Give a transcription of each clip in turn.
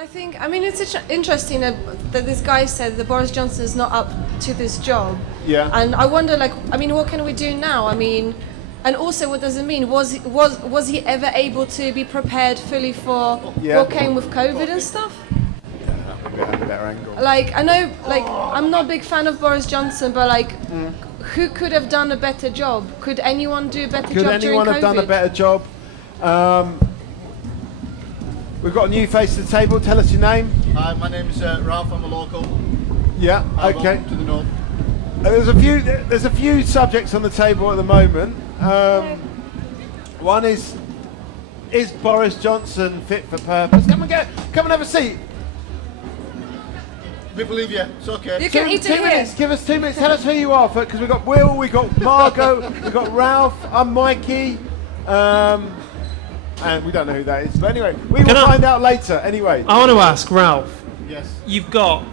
I mean, it's interesting that this guy said that Boris Johnson is not up to this job. Yeah. And I wonder, what can we do now? I mean, and also, what does it mean? Was he ever able to be prepared fully for what came with COVID and stuff? Better angle. I know, I'm not a big fan of Boris Johnson, but who could have done a better job? Could anyone do a better job during COVID? Could anyone have done a better job? We've got a new face at the table. Tell us your name. Hi, my name is Ralph. I'm a local. Yeah. Okay. To the north. There's a few subjects on the table at the moment. One is Boris Johnson fit for purpose? Come and have a seat. We believe you. It's okay. You can eat it Two minutes. here. Give us 2 minutes. Tell us who you are, because we've got Will, we've got Margot, we've got Ralph. I'm Mikey. And we don't know who that is. But anyway, we will find out later. Anyway. I want to ask Ralph. Yes. You've got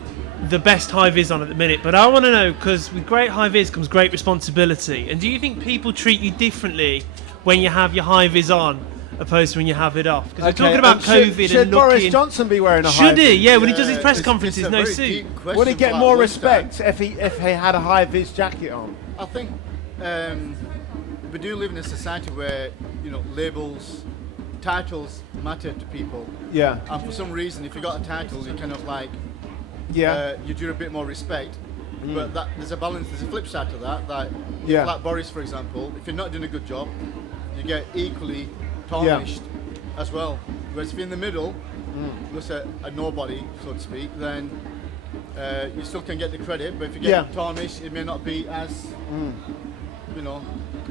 the best high vis on at the minute, but I want to know, because with great high vis comes great responsibility. And do you think people treat you differently when you have your high vis on opposed to when you have it off? Because we're talking about COVID should and looking. Boris Johnson be wearing a high Should he? vis? Yeah, when he does his press conferences, no suit. Would he get more respect if he had a high vis jacket on? I think we do live in a society where labels, titles matter to people. Yeah. And for some reason, if you got a title, you kind of you do a bit more respect. But there's a balance. There's a flip side to that. Like Boris, for example, if you're not doing a good job, you get equally tarnished as well. Whereas if you're in the middle, just a nobody, so to speak, then you still can get the credit. But if you get tarnished, it may not be as,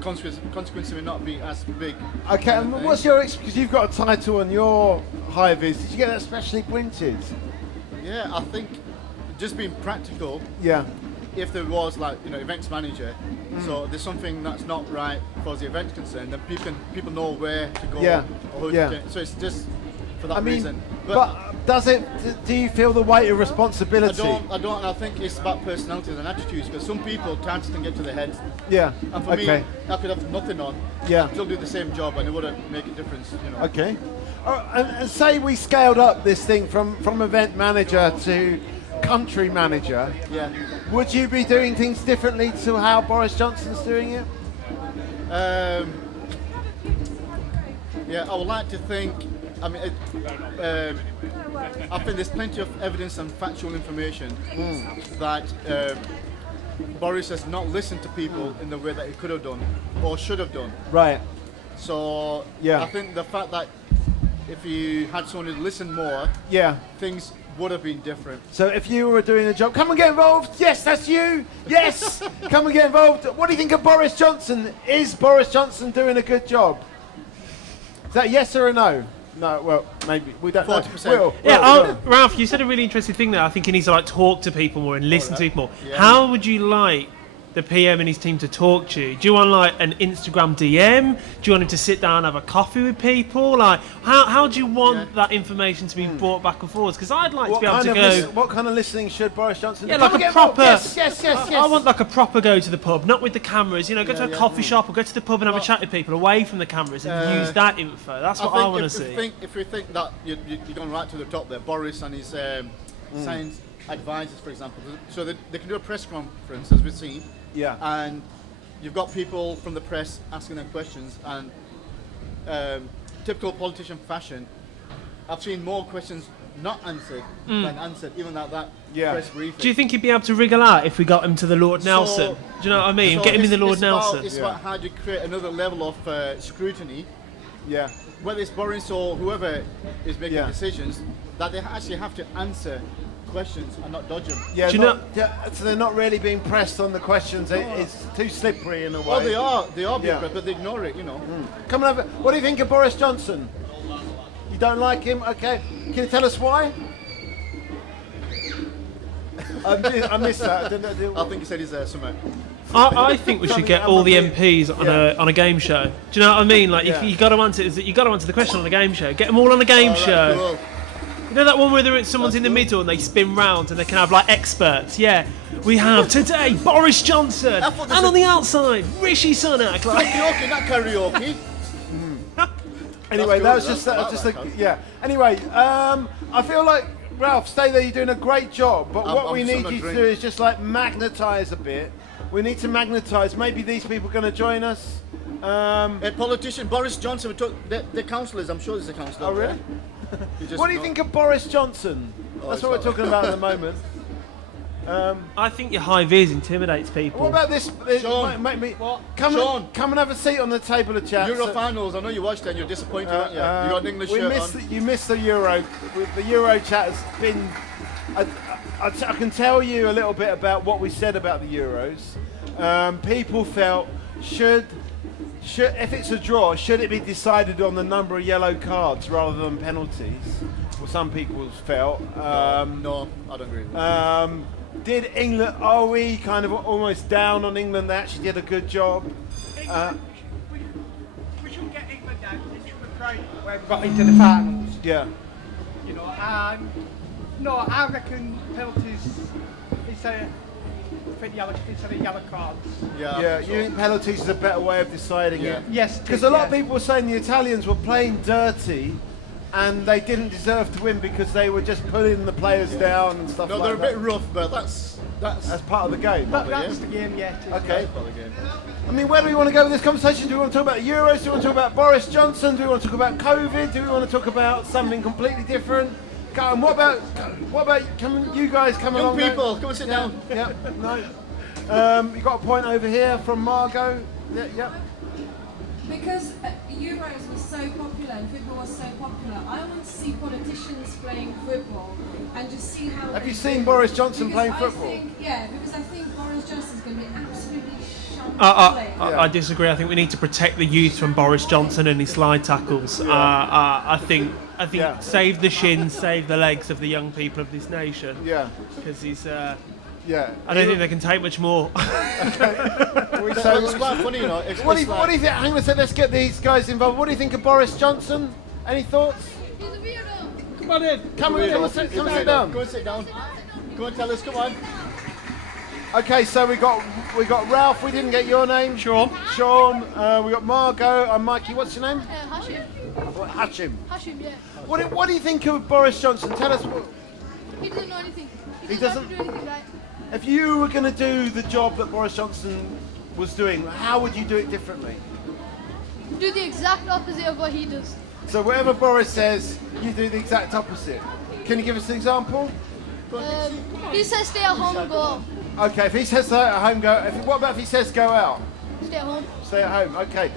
consequences may not be as big. Okay, and what's your because you've got a title on your high vis? Did you get that specially printed? Yeah, I think just being practical. Yeah. If there was events manager, so there's something that's not right as far as the event's concerned, then people know where to go. Yeah. Or who to get. So it's just for that reason. But does it? Do you feel the weight of responsibility? I don't. And I think it's about personalities and attitudes, because some people titles can get to their heads. Yeah. And for me, I could have nothing on. Yeah. Still do the same job, and it wouldn't make a difference. Okay. And say we scaled up this thing from event manager to country manager. Yeah. Would you be doing things differently to how Boris Johnson's doing it? Yeah, I would like to think. I mean, I think there's plenty of evidence and factual information that Boris has not listened to people in the way that he could have done or should have done. Right. So I think the fact that if you had someone who listened more, things would have been different. So if you were doing the job, come and get involved. Yes, that's you. Yes, come and get involved. What do you think of Boris Johnson? Is Boris Johnson doing a good job? Is that yes or a no? No, well, maybe. We don't 40%. know. Ralph, you said a really interesting thing there. I think he needs to talk to people more and listen to people more. Yeah. How would you like the PM and his team to talk to you? Do you want an Instagram DM? Do you want him to sit down and have a coffee with people? How do you want that information to be brought back and forwards? Because I'd like to be able to go. What kind of listening should Boris Johnson do? Yeah, like a proper. Yes. I want a proper go to the pub, not with the cameras. Go to a coffee shop or go to the pub and have a chat with people away from the cameras and use that info. That's what I want to see. If we think that you're going right to the top there, Boris and his science advisors, for example, so they can do a press conference, as we've seen. Yeah. And you've got people from the press asking them questions, and typical politician fashion, I've seen more questions not answered than answered, even at that press briefing. Do you think he'd be able to wriggle out if we got him to the Lord Nelson? Do you know what I mean? Get him in the Lord Nelson. It's about how do you create another level of scrutiny. Yeah. Whether it's Boris or whoever is making decisions, that they actually have to answer questions and not dodge them. Yeah, so they're not really being pressed on the questions. It's too slippery in a way. Oh, they are being pressed, but they ignore it, Come on over. What do you think of Boris Johnson? You don't like him? Okay. Can you tell us why? I missed that. I think he said he's somewhere. I think we should get all the MPs on a game show. Do you know what I mean? If you got to answer the question on a game show, get them all on a game show. Cool. You know that one where someone's in the middle and they spin round and they can have experts? Yeah. We have today Boris Johnson and on the outside Rishi Sunak. Karaoke, not karaoke. Anyway, that was just yeah. Anyway, I feel like Ralph, stay there. You're doing a great job, but what we need you to do is just like magnetise a bit. We need to magnetise. Maybe these people are going to join us. A politician, Boris Johnson, we took the councillors. I'm sure there's a councillor. Oh, really? What do you think of Boris Johnson? That's what we're talking about at the moment. I think your high vis intimidates people. What about this? Sean, Come and have a seat on the table of chat. Euro finals. I know you watched it and you're disappointed, aren't you? You got an English shirt on. You missed the Euro. The Euro chat has been. I can tell you a little bit about what we said about the Euros. People felt should if it's a draw, should it be decided on the number of yellow cards rather than penalties? Well, some people felt. No, I don't agree with that. Did England? Are we kind of almost down on England? They actually did a good job. We shouldn't get England down. They should have tried when we got into the finals. Yeah. You know, and no, I reckon penalties instead of yellow cards. Yeah. You think penalties is a better way of deciding it? Yes. Because a lot of people were saying the Italians were playing dirty. And they didn't deserve to win because they were just pulling the players down and stuff like that. No, they're a bit rough, but that's part of the game. That's the game, yeah. Okay. I mean, where do we want to go with this conversation? Do we want to talk about the Euros? Do we want to talk about Boris Johnson? Do we want to talk about COVID? Do we want to talk about something completely different? And what about you guys come along? Young people, come and sit down. Yeah, no. You got a point over here from Margot. Yeah. Because Euros was so popular and football was so popular, I want to see politicians playing football and just see how. Have you seen Boris Johnson playing football? Because I think Boris Johnson's going to be absolutely shunned. I disagree. I think we need to protect the youth from Boris Johnson and his slide tackles. I think save the shins, save the legs of the young people of this nation. Yeah. Because he's. I don't think they can take much more. So it's quite funny, you know. What do you think? Hang on a second, let's get these guys involved. What do you think of Boris Johnson? Any thoughts? He's a weirdo. Come on in. Come and sit down. Go and sit down. Go and tell us. Come on. Okay, so we got Ralph. We didn't get your name. Sean. We got Margot and Mikey. What's your name? Hashim. Hashim, yeah. What do you think of Boris Johnson? Tell us. He doesn't know anything. He doesn't do anything right. If you were going to do the job that Boris Johnson was doing, how would you do it differently? Do the exact opposite of what he does. So whatever Boris says, you do the exact opposite. Can you give us an example? He says stay at home, go. Okay, if he says stay at home, go. What about if he says go out? Stay at home. Stay at home, okay.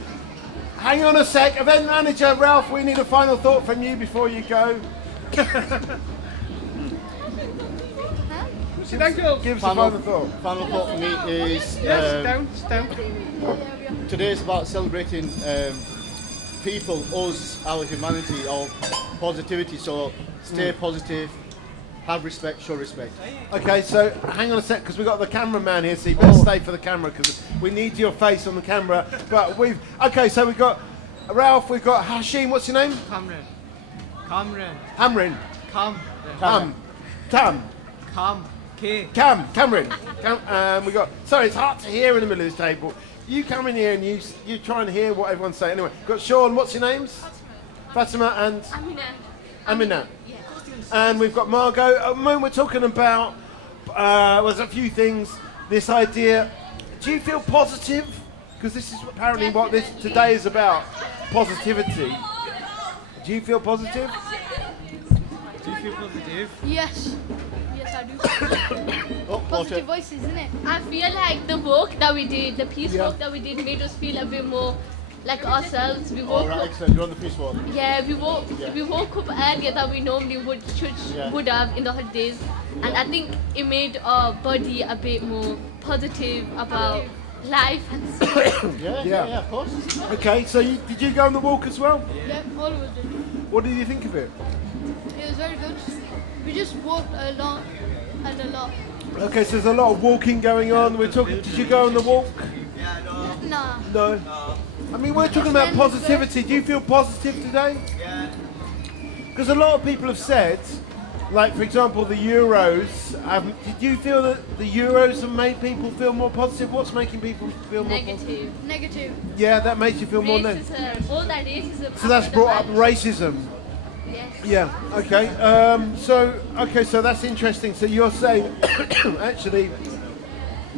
Hang on a sec. Event manager, Ralph, we need a final thought from you before you go. Give us a final thought. Final thought for me is today is about celebrating people, us, our humanity, our positivity. So stay positive, have respect, show respect. Okay, so hang on a sec because we've got the cameraman here, so you better stay for the camera because we need your face on the camera. But we've got Ralph, we've got Hashim. What's your name? Cameron. Hamrin. Cameron. We got. Sorry, it's hard to hear in the middle of this table. You come in here and you try and hear what everyone's saying. Anyway, got Sean. What's your names? Fatima and Amina. Yeah. And we've got Margot. At the moment, we're talking about. There's a few things. This idea. Do you feel positive? Because this is apparently what this today is about. Positivity. Do you feel positive? Do you feel positive? Yes. Yes, I do. Positive voices, isn't it? I feel like the work that we did, the piece work that we did, made us feel a bit more like ourselves. We woke up. Excellent. You're on the piece work. Yeah, we woke up earlier than we normally would have in the holidays, and I think it made our body a bit more positive about life and stuff. Yeah, of course. Okay, so did you go on the walk as well? Yeah, all of us did. What did you think of it? It was very good. We just walked along and a lot. Okay, so there's a lot of walking going on. We're talking. Did you go on the walk? Nah. No. I mean, we're talking about positivity. Do you feel positive today? Yeah. Because a lot of people have said like for example, the Euros. Did you feel that the Euros have made people feel more positive? What's making people feel more positive? Negative. Yeah, that makes you feel more negative. Racism, all that racism. So that's brought up racism. Yes. Yeah. Okay. So that's interesting. So you're saying actually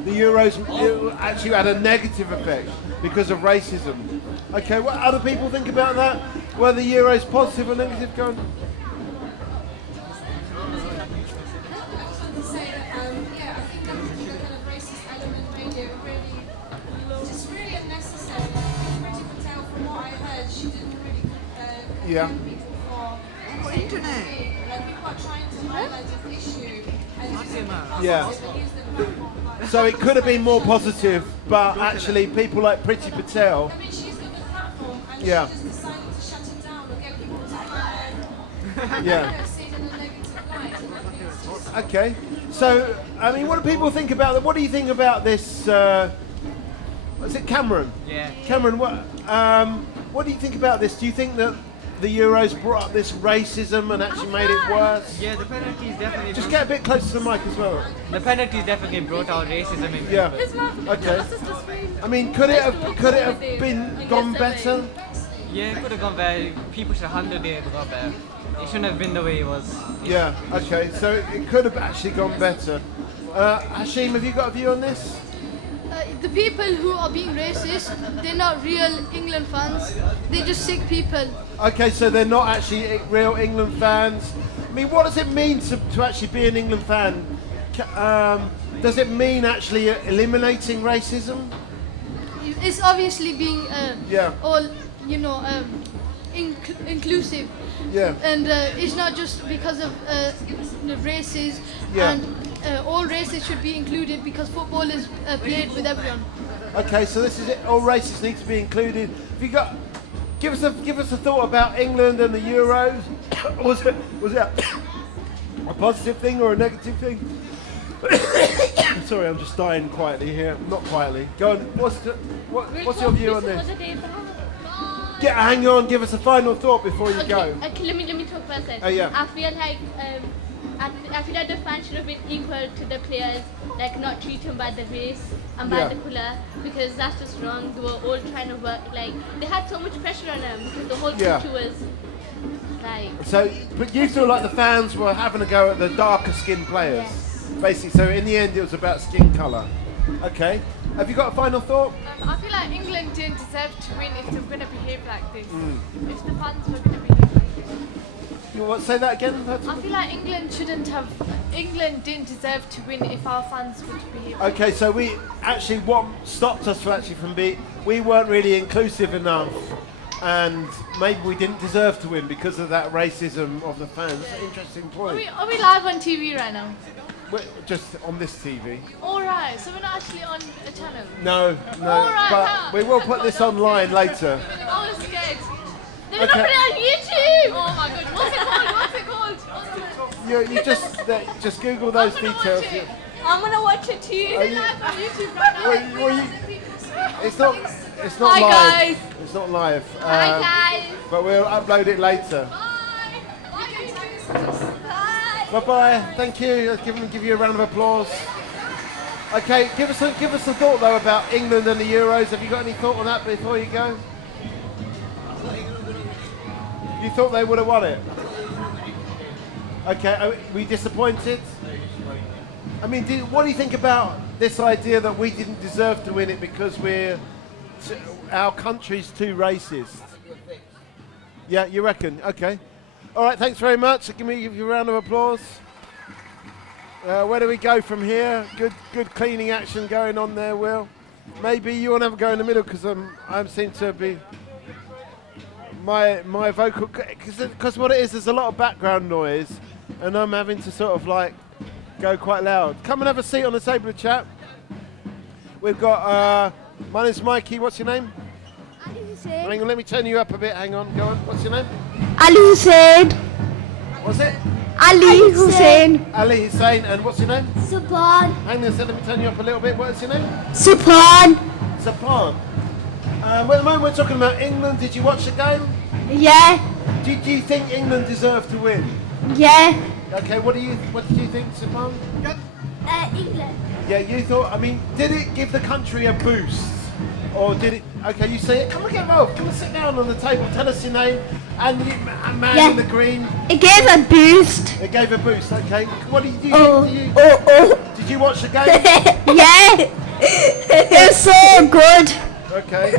the Euros actually had a negative effect because of racism. Okay. What other people think about that? Were the Euros positive or negative? Go on. Yeah. Internet. Yeah. So it could have been more positive, but actually people like Priti Patel. Yeah. Yeah. Okay. So, I mean, what do people think about that? What do you think about this? Is it Cameron? Yeah. Cameron, what do you think about this? Do you think that the Euros brought up this racism and actually made it worse? Yeah, the penalties definitely. Just get a bit closer to the mic as well. The penalties definitely brought out racism in Yeah. people. Okay. I mean, could it have been gone better? Yeah, it could have gone better. People should have handled it a lot better. It shouldn't have been the way it was. Yeah. Okay. So it could have actually gone better. Hashim, have you got a view on this? The people who are being racist, they're not real England fans. They're just sick people. Okay, so they're not actually real England fans. I mean, what does it mean to actually be an England fan? Does it mean actually eliminating racism? It's obviously being Yeah. all, inclusive. Yeah. And it's not just because of the races. Yeah. And all races should be included because football is played with everyone. Okay, so this is it. All races need to be included. Have you got? Give us a thought about England and the Euros. was it a positive thing or a negative thing? Sorry, I'm just dying quietly here. Not quietly. Go on. What's your view on this? Hang on. Give us a final thought before you go. Okay, let me talk first then. Yeah. I feel like I feel like the fans should have been equal to the players, like not treat them by the race and by the colour, because that's just wrong. They were all trying to work, like they had so much pressure on them because the whole country was like. So, but you feel like the fans were having a go at the darker skinned players, basically. So in the end, it was about skin colour. Okay. Have you got a final thought? I feel like England didn't deserve to win if they were going to behave like this. If the fans were going to behave like this. You want to say that again? I feel like England didn't deserve to win if our fans would behave. Okay, so what stopped us from being, we weren't really inclusive enough, and maybe we didn't deserve to win because of that racism of the fans. Interesting point. Are we live on TV right now? We're just on this TV. Alright, so we're not actually on a channel? No. Alright, but we will put this online later. I was scared. They're Okay. not putting it on YouTube! Oh my god, what's it called? You just Google those I'm gonna details. watch it. I'm gonna watch it too. Are you- Live on YouTube right now. It's not Hi, live. guys. It's not live. Hi guys. But we'll upload it later. Bye bye. Thank you. Let's give you a round of applause. Okay, give us a thought though about England and the Euros. Have you got any thought on that before you go? You thought they would have won it? Okay, are we disappointed? I mean, what do you think about this idea that we didn't deserve to win it because our country's too racist? Yeah, you reckon? Okay. All right, thanks very much. Give you a round of applause. Where do we go from here? Good cleaning action going on there, Will. Maybe you want to have a go in the middle because I seem to be my vocal, because what it is, there's a lot of background noise, and I'm having to sort of like go quite loud. Come and have a seat on the table, chat. We've got my name's Mikey. What's your name? Ali Hussain. Hang on, let me turn you up a bit. Hang on, go on. What's your name? Ali Hussain. What's it? Ali Hussain. Ali Hussain. And what's your name? Subhan. Hang on a second, let me turn you up a little bit. What's your name? Subhan. Sapan. Well, at the moment we're talking about England. Did you watch the game? Yeah. Do you think England deserved to win? Yeah. Okay, what did you think, Simone? England. Yeah, you thought, I mean, did it give the country a boost? Or did it, okay, you say it, come and get involved, come and sit down on the table, tell us your name, and you, man in the green. It gave a boost. It gave a boost, okay. What did you think? Did you watch the game? Yeah. It's so good. Okay.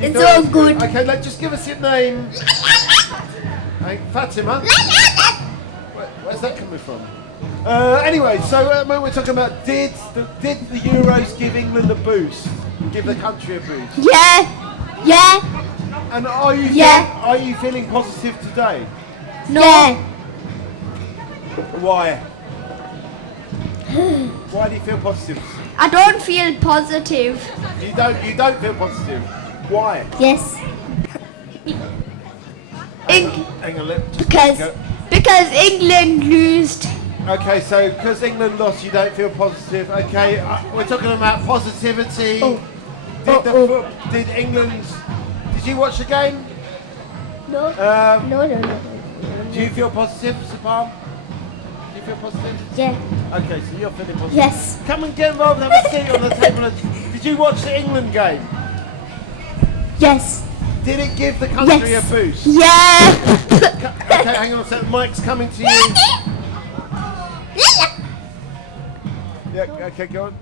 It's so good. Okay, just give us your name. Hey, Fatima. Where's that coming from? Anyway, so at the moment we're talking about did the Euros give England a boost? Give the country a boost? Yeah. Yeah. And are you feeling positive today? No. Yeah. Why? Why do you feel positive? I don't feel positive. You don't feel positive. Why? Yes. Hang on, because England lost. Okay, so because England lost, you don't feel positive. Okay, we're talking about positivity. Did England? Did you watch the game? No. No. Do you feel positive, Sapam? Do you feel positive? Yeah. Okay, so you're feeling positive. Yes. Come and get involved. Have a seat on the table. Did you watch the England game? Yes. Did it give the country a boost? Yeah. Okay, hang on a second. Mike's coming to you. Yeah, okay, go on.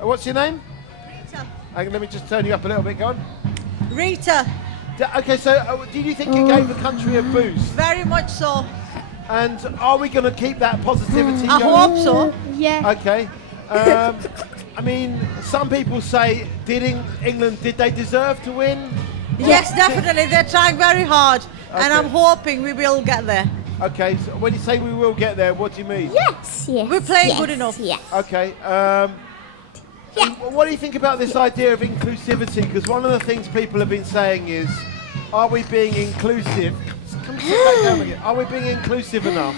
What's your name? Rita. Let me just turn you up a little bit, go on. Rita. Okay, so do you think it gave the country a boost? Very much so. And are we going to keep that positivity I going? hope so. Yeah. Okay. I mean, some people say, England, did they deserve to win? Yes, definitely. They're trying very hard. And I'm hoping we will get there. Okay, so when you say we will get there, what do you mean? Yes. We're playing good enough. Yeah. Okay. What do you think about this idea of inclusivity? Because one of the things people have been saying is, are we being inclusive? Come sit back down again. Are we being inclusive enough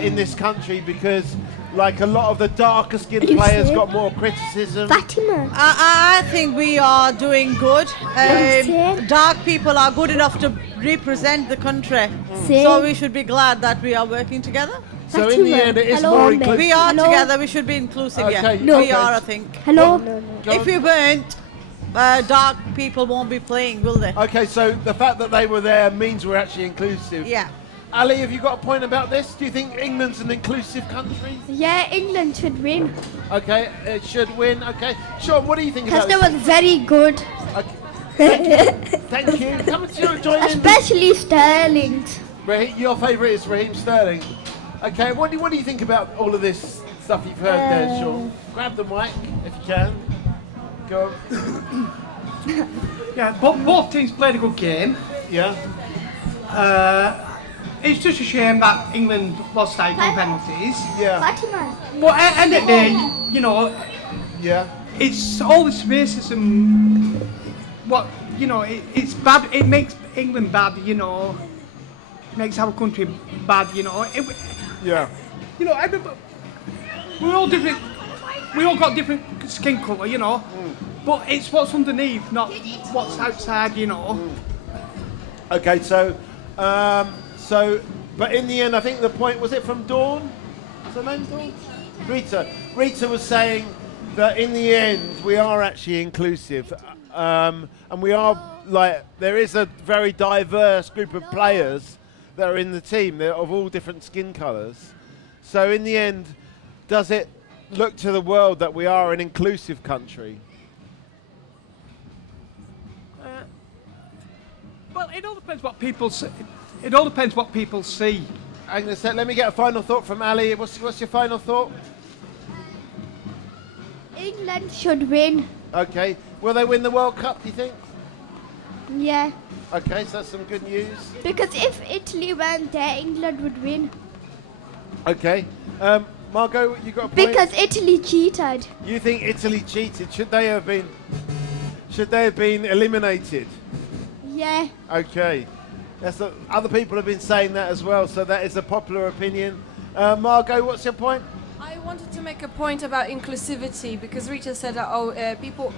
in this country? Because like a lot of the darker skinned players got more criticism. Fatima. I think we are doing good. Dark people are good enough to represent the country. So we should be glad that we are working together. So in the end, it is more inclusive. We are together. We should be inclusive. Okay. Yeah, we are. I think. Hello. If we weren't, dark people won't be playing, will they? Okay, so the fact that they were there means we're actually inclusive. Yeah. Ali, have you got a point about this? Do you think England's an inclusive country? Yeah, England should win. Okay, it should win. Okay, Sean, what do you think about Because this? they was very good. Okay. Thank you. Come and join in. Especially Sterling. Your favourite is Raheem Sterling. Okay, what do you think about all of this stuff you've heard there, Sean? Grab the mic if you can. Go on. Yeah, both teams played a good game. Yeah. It's just a shame that England lost out on penalties. Yeah. Fatima. But at the end of the day, you know, yeah, it's all this racism. It's bad. It makes England bad. You know, makes our country bad. You know. Yeah. You know, we're all different. We all got different skin colour. You know. But it's what's underneath, not what's outside. You know. Okay, but in the end, I think the point, was it from Dawn? Was her name Dawn? Rita. Rita was saying that in the end, we are actually inclusive. And we are, there is a very diverse group of players that are in the team. They're of all different skin colours. So in the end, does it look to the world that we are an inclusive country? Well, it all depends what people see. It all depends what people see. I'm going to say, let me get a final thought from Ali. What's your final thought? England should win. Okay. Will they win the World Cup, do you think? Yeah. Okay, so that's some good news. Because if Italy went there, England would win. Okay. Margot, you got a point? Because Italy cheated. You think Italy cheated? Should they have been eliminated? Yeah. Okay. Other people have been saying that as well, so that is a popular opinion. Margot, what's your point? I wanted to make a point about inclusivity because Rita said that people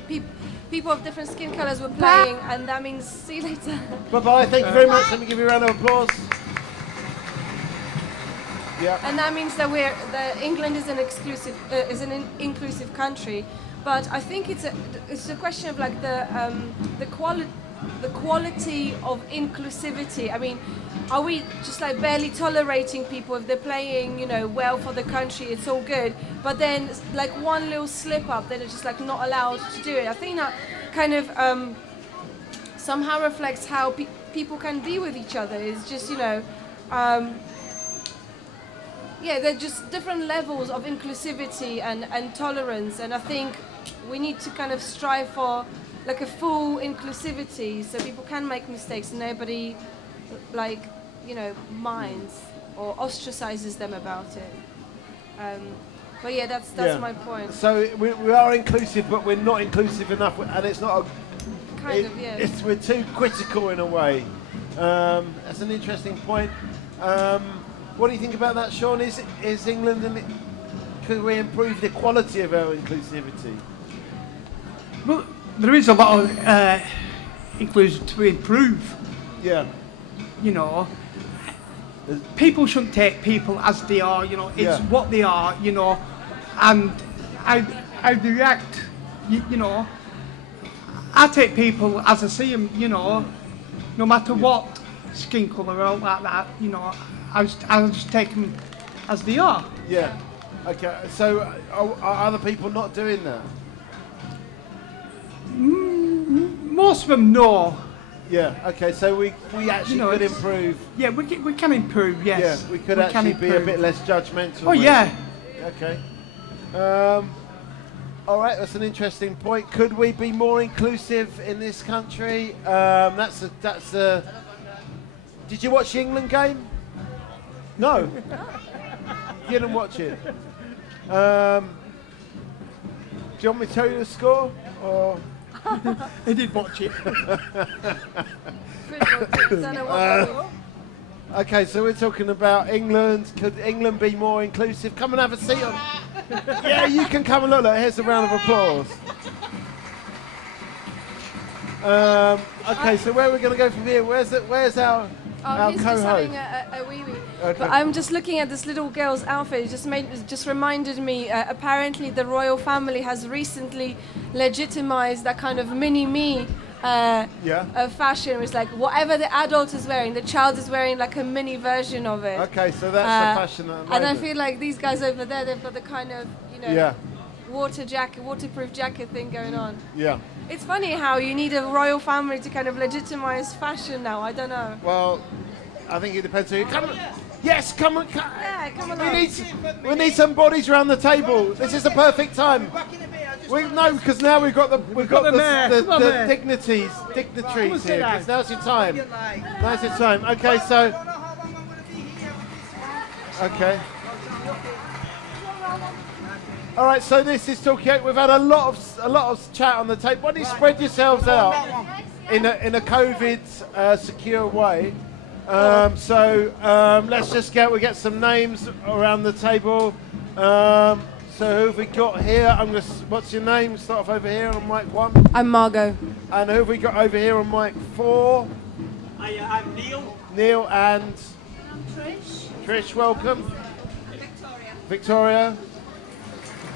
of different skin colours were playing, and that means see you later. Bye bye. Thank you very much. Let me give you a round of applause. Yeah. And that means that England is an inclusive country. But I think it's a question of like the quality of inclusivity. I mean, are we just like barely tolerating people if they're playing, well for the country? It's all good, but then like one little slip up, they're just like not allowed to do it. I think that kind of somehow reflects how people can be with each other. It's just they're just different levels of inclusivity and tolerance, and I think we need to kind of strive for like a full inclusivity so people can make mistakes and nobody minds or ostracizes them about it. But yeah, that's my point. So we are inclusive, but we're not inclusive enough, and it's not we're too critical in a way. That's an interesting point. What do you think about that, Sean? Is England, could we improve the quality of our inclusivity? Well, there is a lot of inclusion to improve. Yeah. People shouldn't take people as they are, it's what they are, and how they react, I take people as I see them, no matter what skin colour or like that, I just take them as they are. Yeah. Okay. So are other people not doing that? Most of them know. Yeah. Okay. So we actually could improve. Yeah, we can improve. Yes. Yeah. We could actually be a bit less judgmental. Oh yeah. Okay. All right. That's an interesting point. Could we be more inclusive in this country? That's a. Did you watch the England game? No. You didn't watch it. Do you want me to tell you the score? Or? I did watch it. Okay, so we're talking about England. Could England be more inclusive? Come and have a seat. Yeah, you can come and look. Here's a round of applause. Okay, so where are we going to go from here? Where's our he's co-host? just having a wee-wee. Okay. But I'm just looking at this little girl's outfit. It just reminded me, apparently the royal family has recently legitimized that kind of mini-me fashion. It's like whatever the adult is wearing, the child is wearing like a mini version of it. Okay, so that's the fashion at the moment. And I feel like these guys over there, they've got the kind of, waterproof jacket thing going on. Yeah. It's funny how you need a royal family to kind of legitimize fashion now. I don't know. Well, I think it depends who you come. Yes, come on. Yeah, come on. We need some bodies around the table. This is the perfect time. Because now we've got the dignitaries here. Because now's your time. Now's your time. Okay, so. Okay. All right, so this is Talkaoke. We've had a lot of chat on the table. Why don't you spread yourselves out in a COVID secure way? Let's just get some names around the table. So who have we got here? What's your name? Start off over here on mic 1. I'm Margot. And who have we got over here on mic 4? I'm Neil. Neil and I'm Trish. Trish, welcome. Victoria.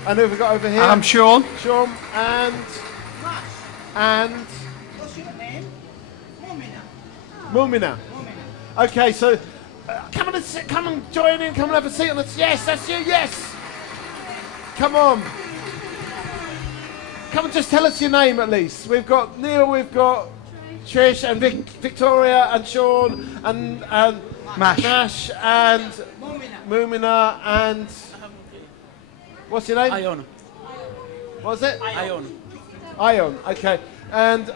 And who have we got over here? I'm Sean. Sean and What's your name? Mumina. Okay, so come and join in. Come and have a seat on the. Yes, that's you. Yes. Come on. Come and just tell us your name at least. We've got Neil. We've got Trish and Victoria and Sean and Mash and Mumina and. What's your name? Ion. What's it? Ion. Okay. And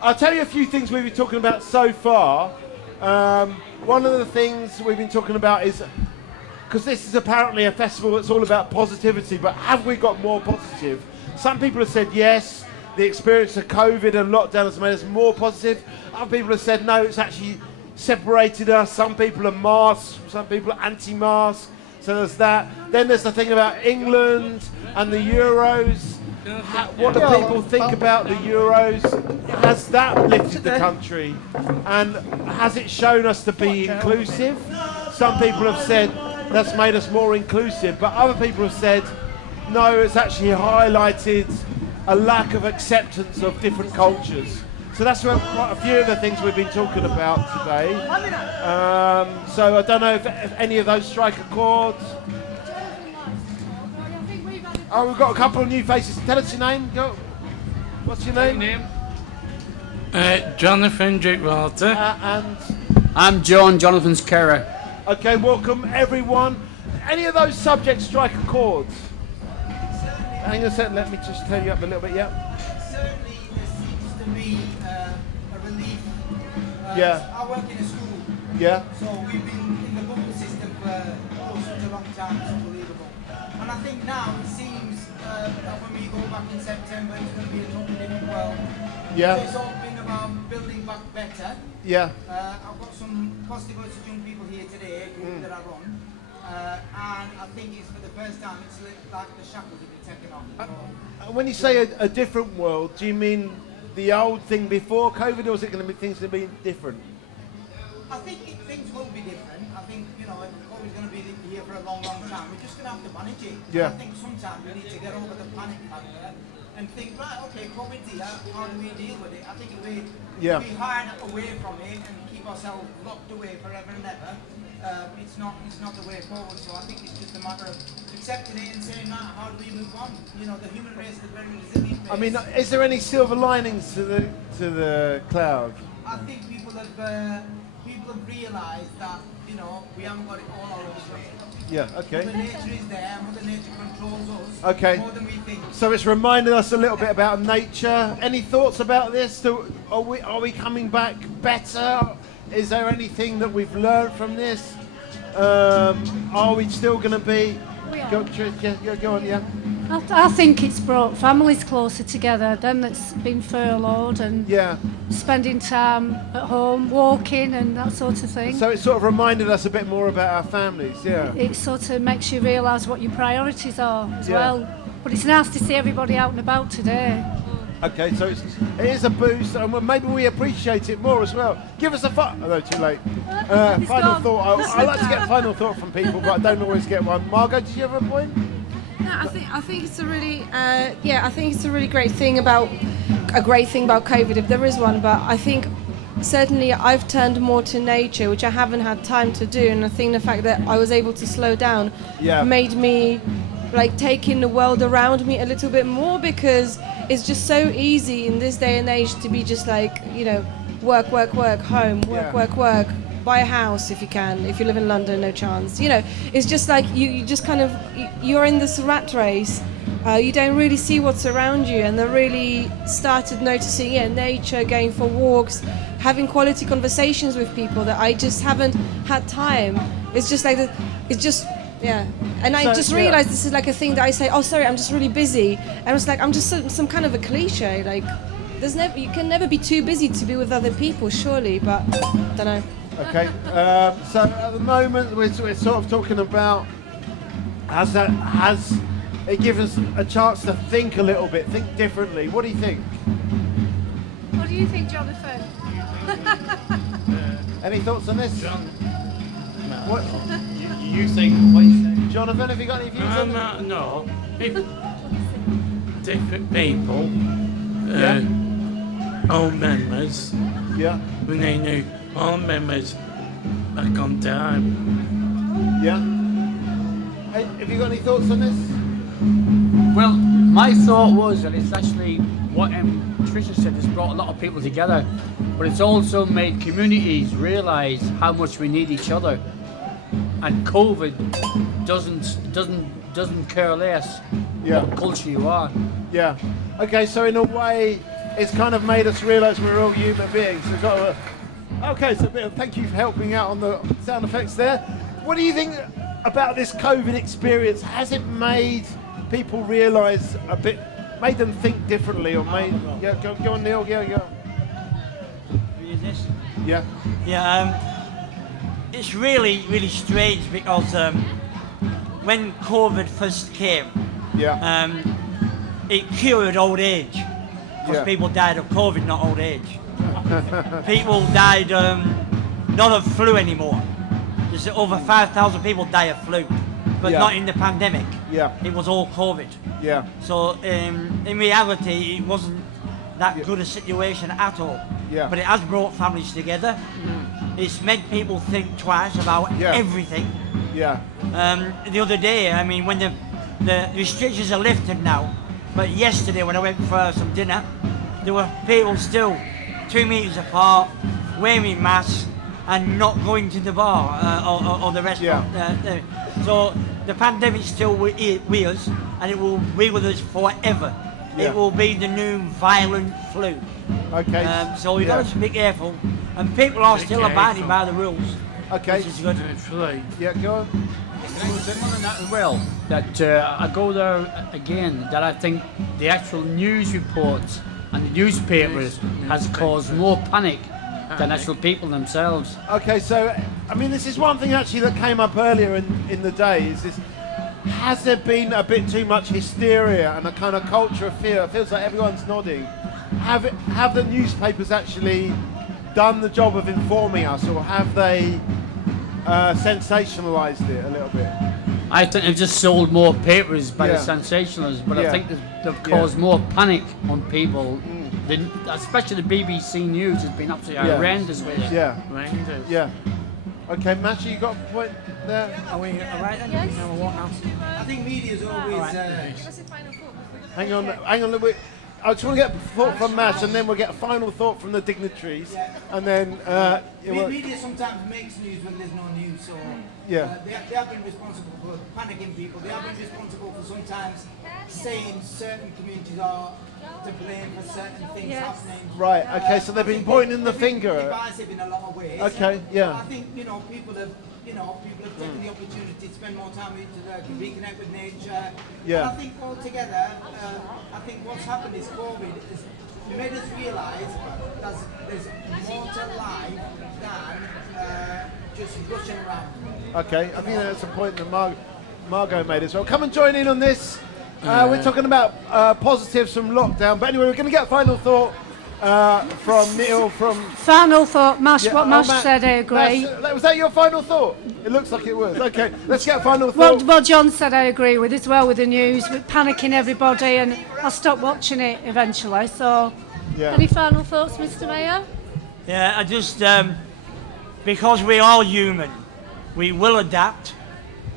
I'll tell you a few things we've been talking about so far. One of the things we've been talking about is, because this is apparently a festival that's all about positivity, but have we got more positive? Some people have said yes, the experience of COVID and lockdown has made us more positive. Other people have said no, it's actually separated us. Some people are masked, some people are anti-mask. So there's that. Then there's the thing about England and the Euros. What do people think about the Euros? Has that lifted the country? And has it shown us to be inclusive? some people have said that's made us more inclusive, but other people have said, no, it's actually highlighted a lack of acceptance of different cultures. So that's quite a few of the things we've been talking about today. So I don't know if any of those strike a chord. Oh, we've got a couple of new faces. Tell us your name. What's your name? Jonathan Drinkwater. And I'm John, Jonathan's carer. Okay, welcome everyone. Any of those subjects strike a chord? Hang on a second, let me just turn you up a little bit, yeah? Certainly there seems to be a relief. Yeah. I work in a school. Yeah. So we've been in the bubble system for such a long time, it's unbelievable. And I think now it seems that when we go back in September, it's going to be a totally different world. Yeah. So it's all been about building back better. Yeah. I've got some positive voices young people here today, a group that I run. And I think it's for the first time, it's like the shackles have been taken off. When you say a different world, do you mean the old thing before COVID, or is it going to be things that be different? I think things will be different. I think, COVID's going to be here for a long, long time. We're just going to have to manage it. Yeah. I think sometimes we need to get over the panic factor and think, right, okay, COVID's here, how do we deal with it? I think if we hide away from it and keep ourselves locked away forever and ever, it's not the way forward. So I think it's just a matter of accepting it and saying, how do we move on? The human race is a very resilient race. I mean, is there any silver linings to the cloud? I think people have realised that we haven't got it all our own way. Yeah. Okay. Mother Nature is there. Mother Nature controls us Okay. more than we think. So it's reminded us a little bit about nature. Any thoughts about this? Are we coming back better? Is there anything that we've learned from this? Are we still going to be? Go on, yeah. I think it's brought families closer together, them that's been furloughed and spending time at home, walking and that sort of thing. So it sort of reminded us a bit more about our families, yeah. It sort of makes you realise what your priorities are as well. But it's nice to see everybody out and about today. Okay, so it is a boost, and maybe we appreciate it more as well. Give us a no, too late. Final thought. I like to get a final thought from people, but I don't always get one. Margot, did you have a point? No, I think it's a really I think it's a really great thing about COVID, if there is one. But I think certainly I've turned more to nature, which I haven't had time to do, and I think the fact that I was able to slow down made me take in the world around me a little bit more, because it's just so easy in this day and age to be just work, home, work, buy a house if you can. If you live in London, no chance. It's just you just kind of, you're in this rat race. You don't really see what's around you, and I really started noticing nature, going for walks, having quality conversations with people that I just haven't had time. It's just and I just realised this is a thing that I say, oh sorry, I'm just really busy, and it's I'm just some kind of a cliche. You can never be too busy to be with other people, surely, but I don't know. Okay, so at the moment we're sort of talking about has it given us a chance to think a little bit, think differently. What do you think? What do you think, Jonathan? Any thoughts on this? What? You think what you say? Jonathan, have you got any views on that? No. Different people, old members, when they knew old members back on time. Yeah. Hey, have you got any thoughts on this? Well, my thought was, and it's actually what Tricia said, it's brought a lot of people together, but it's also made communities realise how much we need each other. And COVID doesn't care less what culture you are. Yeah. Okay, so in a way, it's kind of made us realise we're all human beings. We've got okay, so thank you for helping out on the sound effects there. What do you think about this COVID experience? Has it made people realise a bit, made them think differently, or made? Yeah, go on, Neil. Yeah. Is this? Yeah. Yeah. It's really, really strange because when COVID first came, it cured old age. Because people died of COVID, not old age. People died not of flu anymore. there's over 5,000 people die of flu, but not in the pandemic. Yeah. It was all COVID. Yeah. So in reality, it wasn't that good a situation at all. Yeah. But it has brought families together. It's made people think twice about everything. Yeah. The other day, I mean, when the restrictions are lifted now, but yesterday when I went for some dinner, there were people still 2 meters apart, wearing masks, and not going to the bar or the restaurant. So the pandemic's still with us, and it will be with us forever. Yeah. It will be the new violent flu. Okay. So we've got to be careful, and people are still abiding by the rules. Okay. Which is good. Yeah, go on. More than that as well, that I go there again, that I think the actual news reports and the newspapers has caused more panic than actual people themselves. Okay, so, I mean, this is one thing actually that came up earlier in the day, is this, has there been a bit too much hysteria and a kind of culture of fear? It feels like everyone's nodding. Have the newspapers actually done the job of informing us, or have they sensationalised it a little bit? I think they've just sold more papers by the sensationalists, but I think they've caused more panic on people. Especially the BBC News has been absolutely horrendous with it. Yeah. Yeah. Okay, Matthew, you got a point there? Are we all right then? Yes. No, what now? I think media's always. Give us a final thought before we go. Hang on. I just want to get a thought from Mash, and then we'll get a final thought from the dignitaries, and then. Media sometimes makes news when there's no news, so they have been responsible for panicking people. They have been responsible for sometimes saying certain communities are to blame for certain things happening. Right. Okay. So they've been pointing the finger. Divisive in a lot of ways. Okay. Yeah. I think people have taken the opportunity to spend more time with each other, to reconnect with nature. Yeah. And I think altogether, I think what's happened is COVID has made us realise there's more to life than just rushing around. Okay. I think that's a point that Margot made as well. Come and join in on this. We're talking about positives from lockdown, but anyway, we're going to get a final thought from Neil. Final thought, what Mash said, I agree. Was that your final thought? It looks like it was. Okay, let's get a final thought. What John said, I agree with as well, with the news, with panicking everybody, and I stopped watching it eventually. So, any final thoughts, Mr. Mayor? Yeah, I just because we are human, we will adapt,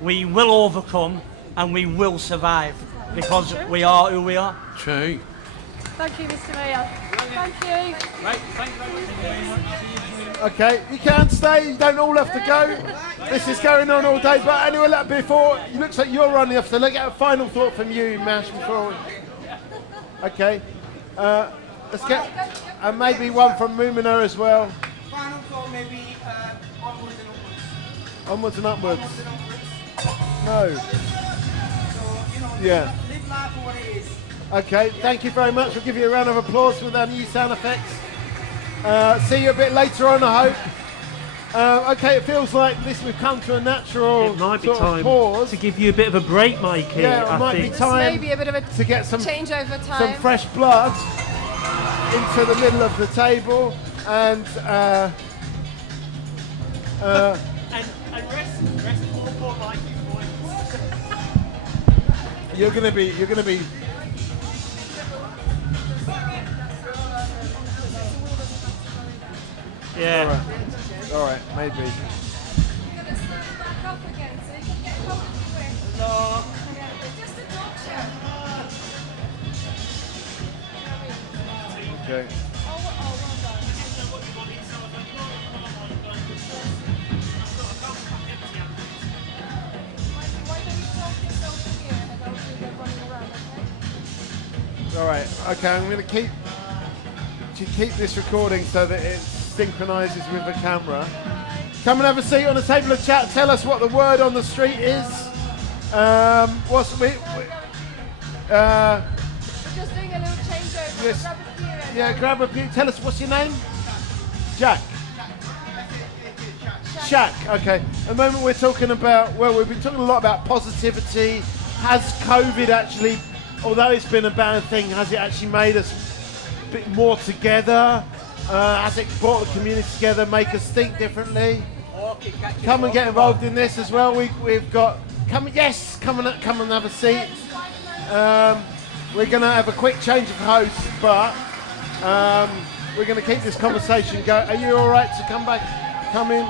we will overcome, and we will survive. Because we are who we are. True. Thank you, Mr. Mayor. Thank you. Right, thank you very much. Okay, you can stay, you don't all have to go. This is going on all day, but anyway, before, it looks like you're running off, so let's get a final thought from you, Mash, before Okay, let's get, maybe one from Mumina as well. Final thought, maybe onwards and upwards. Onwards and upwards. No. Live life for what it is. Okay, thank you very much. We'll give you a round of applause with our new sound effects. See you a bit later on, I hope. Okay, it feels like we've come to a natural It might be sort of time pause. to give you a bit of a break, Mikey. Yeah, it might be time Maybe a bit of a to get some changeover time. some fresh blood into the middle of the table, and rest poor Mikey's voice. you're gonna be. Yeah. All right, maybe. You're going to stand back up again so you can get comfortable. No. Just a dog show. Okay. All right. Okay, I'm going to keep this recording so that it synchronises with the camera. Come and have a seat on the table of chat. Tell us what the word on the street is. We're just doing a little changeover. Yes. Grab a beer and Yeah, grab a beer. Tell us, what's your name? Jack. Shaq. Okay. At the moment we're talking about, we've been talking a lot about positivity. Has COVID actually, although it's been a bad thing, has it actually made us a bit more together? Has it brought the community together, make us think differently? come and get involved in this as well. We've got come and have a seat. We're going to have a quick change of hosts, but we're going to keep this conversation going. Are you all right to come in?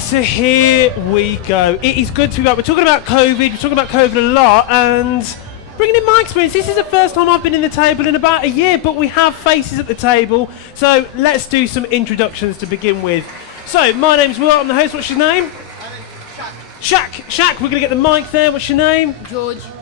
So here we go. It is good to be back. We're talking about COVID a lot, and bringing in my experience. This is the first time I've been in the table in about a year, but we have faces at the table. So let's do some introductions to begin with. So my name's Will, I'm the host. What's your name? Shaq, we're going to get the mic there. What's your name?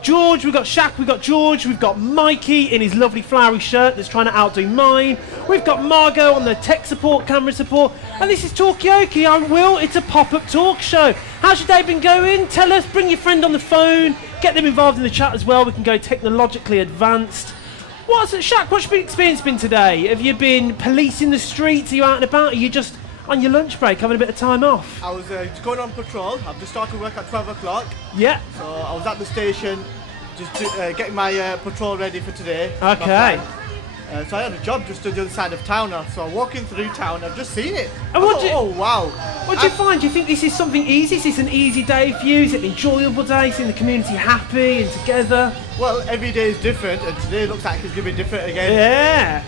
George, we've got Shaq, we've got George, we've got Mikey in his lovely flowery shirt that's trying to outdo mine. We've got Margot on the tech support, camera support. And this is Talkaoke. I'm Will. It's a pop-up talk show. How's your day been going? Tell us, bring your friend on the phone, get them involved in the chat as well. We can go technologically advanced. Shaq, what's your experience been today? Have you been policing the streets? Are you out and about? Are you just on your lunch break, having a bit of time off? I was going on patrol. I've just started work at 12 o'clock. Yeah. So I was at the station, just getting my patrol ready for today. Okay. So I had a job just to the other side of town now. So I'm walking through town, I've just seen it. And oh wow. What do you find? Do you think this is something easy? Is this an easy day for you? Is it an enjoyable day, seeing the community happy and together? Well, every day is different, and today looks like it's going to be different again. Yeah.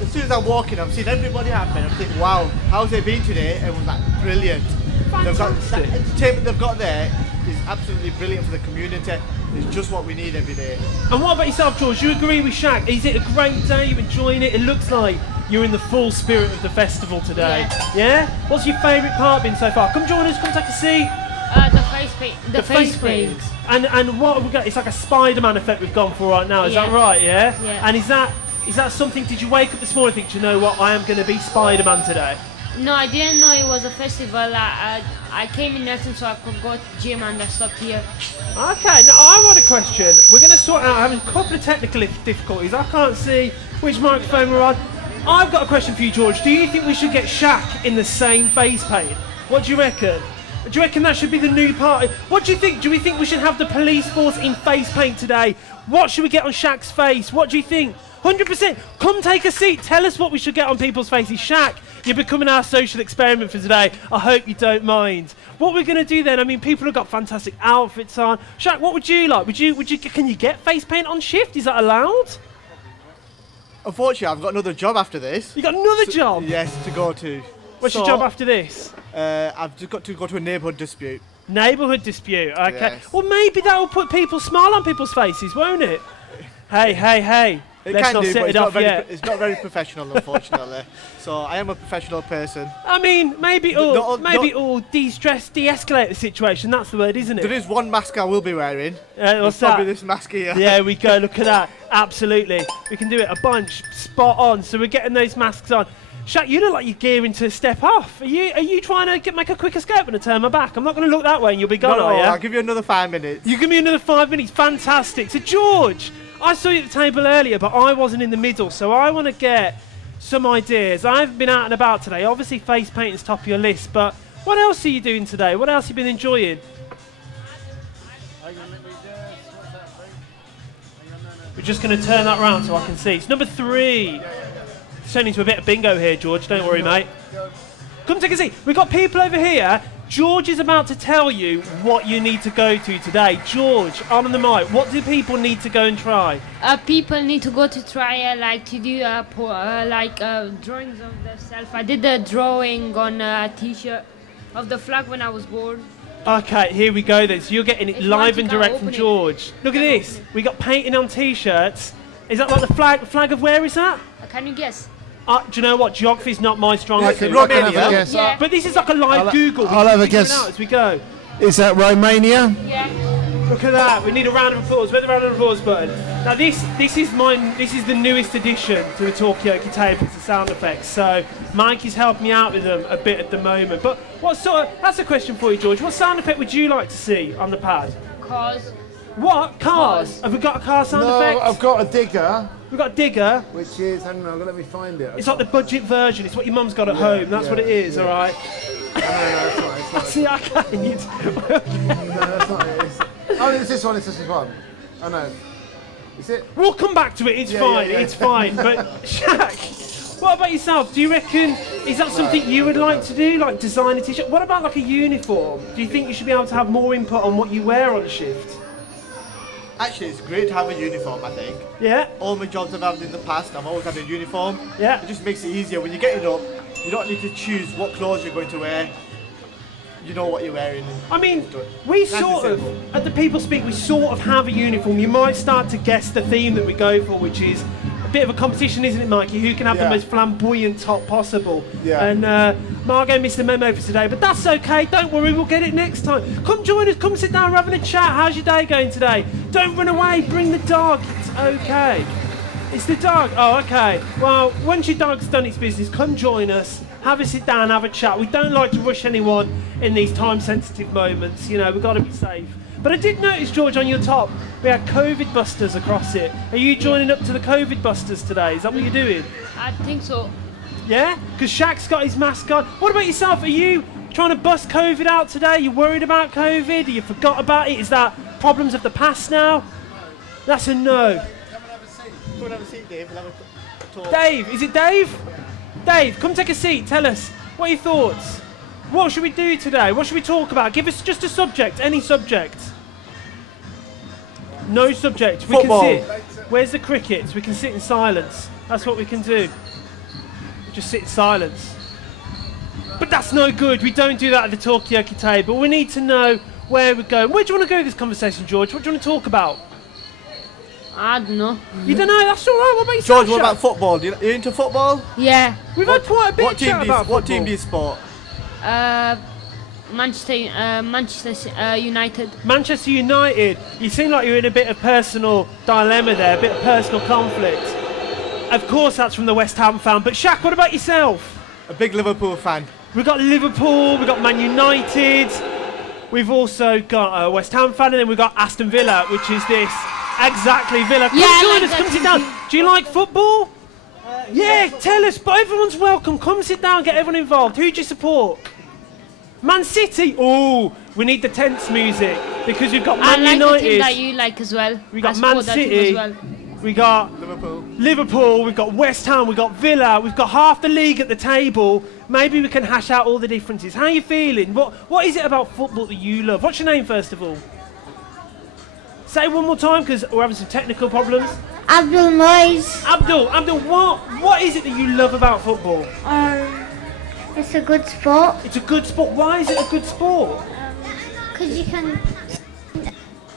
As soon as I'm walking, I'm seeing everybody happy. I'm thinking, wow, how's it been today? Everyone's like, brilliant. Fantastic. The entertainment they've got there is absolutely brilliant for the community. It's just what we need every day. And what about yourself, George? You agree with Shaq? Is it a great day? You enjoying it? It looks like you're in the full spirit of the festival today. Yeah? What's your favourite part been so far? Come join us. Come take a seat. The face paint. And what have we got? It's like a Spider-Man effect we've gone for right now. Is that right? Yeah. Yeah. And is that something? Did you wake up this morning and think, do you know what? I am going to be Spider-Man today. No, I didn't know it was a festival. I came in nursing so I could go to gym and I stopped here. Okay, now I want a question. We're going to sort out having a couple of technical difficulties. I can't see which microphone we're on. I've got a question for you, George. Do you think we should get Shaq in the same face paint? What do you reckon? Do you reckon that should be the new part? What do you think? Do we think we should have the police force in face paint today? What should we get on Shaq's face? What do you think? 100%. Come take a seat. Tell us what we should get on people's faces. Shaq, you're becoming our social experiment for today. I hope you don't mind. What we're going to do then, I mean, people have got fantastic outfits on. Shaq, what would you like? Can you get face paint on shift? Is that allowed? Unfortunately, I've got another job after this. You got another job? Yes, to go to. What's your job after this? I've just got to go to a neighbourhood dispute. Neighbourhood dispute, okay. Yes. Well, maybe that will put smile on people's faces, won't it? Hey. It Let's can not do, set but it off yet. it's not very professional, unfortunately. So I am a professional person. I mean, maybe it'll de-stress, de-escalate the situation. That's the word, isn't it? There is one mask I will be wearing. What's probably that? this mask here. There we go. Look at that. Absolutely. We can do it a bunch. Spot on. So we're getting those masks on. Shaq, you look like you're gearing to step off. Are you trying to make a quick escape and turn my back? I'm not going to look that way and you'll be gone, are you? I'll give you another 5 minutes. You give me another 5 minutes. Fantastic. So, George, I saw you at the table earlier, but I wasn't in the middle, so I want to get some ideas. I've been out and about today. Obviously, face painting is top of your list, but what else are you doing today? What else have you been enjoying? We're just going to turn that round so I can see. It's number 3. Turning into a bit of bingo here, George. Don't worry, mate. Come take a seat. We've got people over here. George is about to tell you what you need to go to today. George, on the mic, what do people need to go and try? People need to go to try to do drawings of themselves. I did the drawing on a t-shirt of the flag when I was born. Okay, here we go then. So you're getting it live and direct from George. Look at this. We got painting on t-shirts. Is that like the flag? Flag of where is that? Can you guess? Do you know what? Geography's not my strong suit. Yeah. But this is like a live Google. I'll have a guess. As we go. Is that Romania? Yeah. Look at that. We need a round of applause. Where's the round of applause button? Now this is the newest addition to the Talkaoke table. It's the sound effects. So Mike is helping me out with them a bit at the moment. But that's a question for you, George. What sound effect would you like to see on the pad? Cars. What? Cars? Have we got a car sound effect? No, I've got a digger. We've got a digger. Which is, hang on, let me find it. It's like the budget version. It's what your mum's got at home. That's what it is, all right? No, it's not. That's the arcade. No, that's not it. It's this one. It's this one. Oh, no. Is it? We'll come back to it. It's fine. It's fine. But, Shaq, What about yourself? Do you reckon, is that something you would like to do, like design a t-shirt? What about like a uniform? Do you think you should be able to have more input on what you wear on a shift? Actually, it's great to have a uniform, I think. Yeah. All my jobs I've had in the past, I've always had a uniform. Yeah. It just makes it easier. When you're getting up, you don't need to choose what clothes you're going to wear. You know what you're wearing. I mean, we sort of, at the People Speak, we sort of have a uniform. You might start to guess the theme that we go for, which is a bit of a competition, isn't it, Mikey? Who can have the most flamboyant top possible? Yeah. And Margot missed the memo for today, but that's okay. Don't worry, we'll get it next time. Come join us. Come sit down, we're having a chat. How's your day going today? Don't run away. Bring the dog. It's okay. It's the dog. Oh, okay. Well, once your dog's done its business, come join us. Have a sit down, have a chat. We don't like to rush anyone in these time-sensitive moments. You know, we've got to be safe. But I did notice, George, on your top, we had COVID busters across it. Are you joining up to the COVID busters today? Is that what you're doing? I think so. Yeah? Because Shaq's got his mask on. What about yourself? Are you trying to bust COVID out today? You worried about COVID? You forgot about it? Is that problems of the past now? That's a no. Come and have a seat, Dave. We'll have a talk. Dave, is it Dave? Dave, come take a seat. Tell us. What are your thoughts? What should we do today? What should we talk about? Give us just a subject. Any subject. No subject. Football. We can sit. Where's the crickets? We can sit in silence. That's what we can do. Just sit in silence. But that's no good. We don't do that at the Talkaoke table. We need to know where we're going. Where do you want to go with this conversation, George? What do you want to talk about? I don't know. You don't know? That's all right. What about yourself, George, what Shaq? about football? You into football? Yeah. We've had quite a bit of chat about What team football. do you support? Manchester United. Manchester United. You seem like you're in a bit of personal dilemma there, a bit of personal conflict. Of course, that's from the West Ham fan. But Shaq, what about yourself? A big Liverpool fan. We've got Liverpool. We've got Man United. We've also got a West Ham fan, and then we've got Aston Villa, which is this. Exactly, Villa. Come join us. Come sit down. Do you like football? Yeah, tell us. But everyone's welcome. Come sit down. Get everyone involved. Who do you support? Man City. Oh, we need the tense music because we've got Man I like United. the team that you like as well. We got I Man support that team City. as well. We got Liverpool. We've got West Ham. We've got Villa. We've got half the league at the table. Maybe we can hash out all the differences. How are you feeling? What is it about football that you love? What's your name first of all? Say it one more time because we're having some technical problems. Abdul Moise. Abdul, what is it that you love about football? It's a good sport. It's a good sport. Why is it a good sport? Because you can,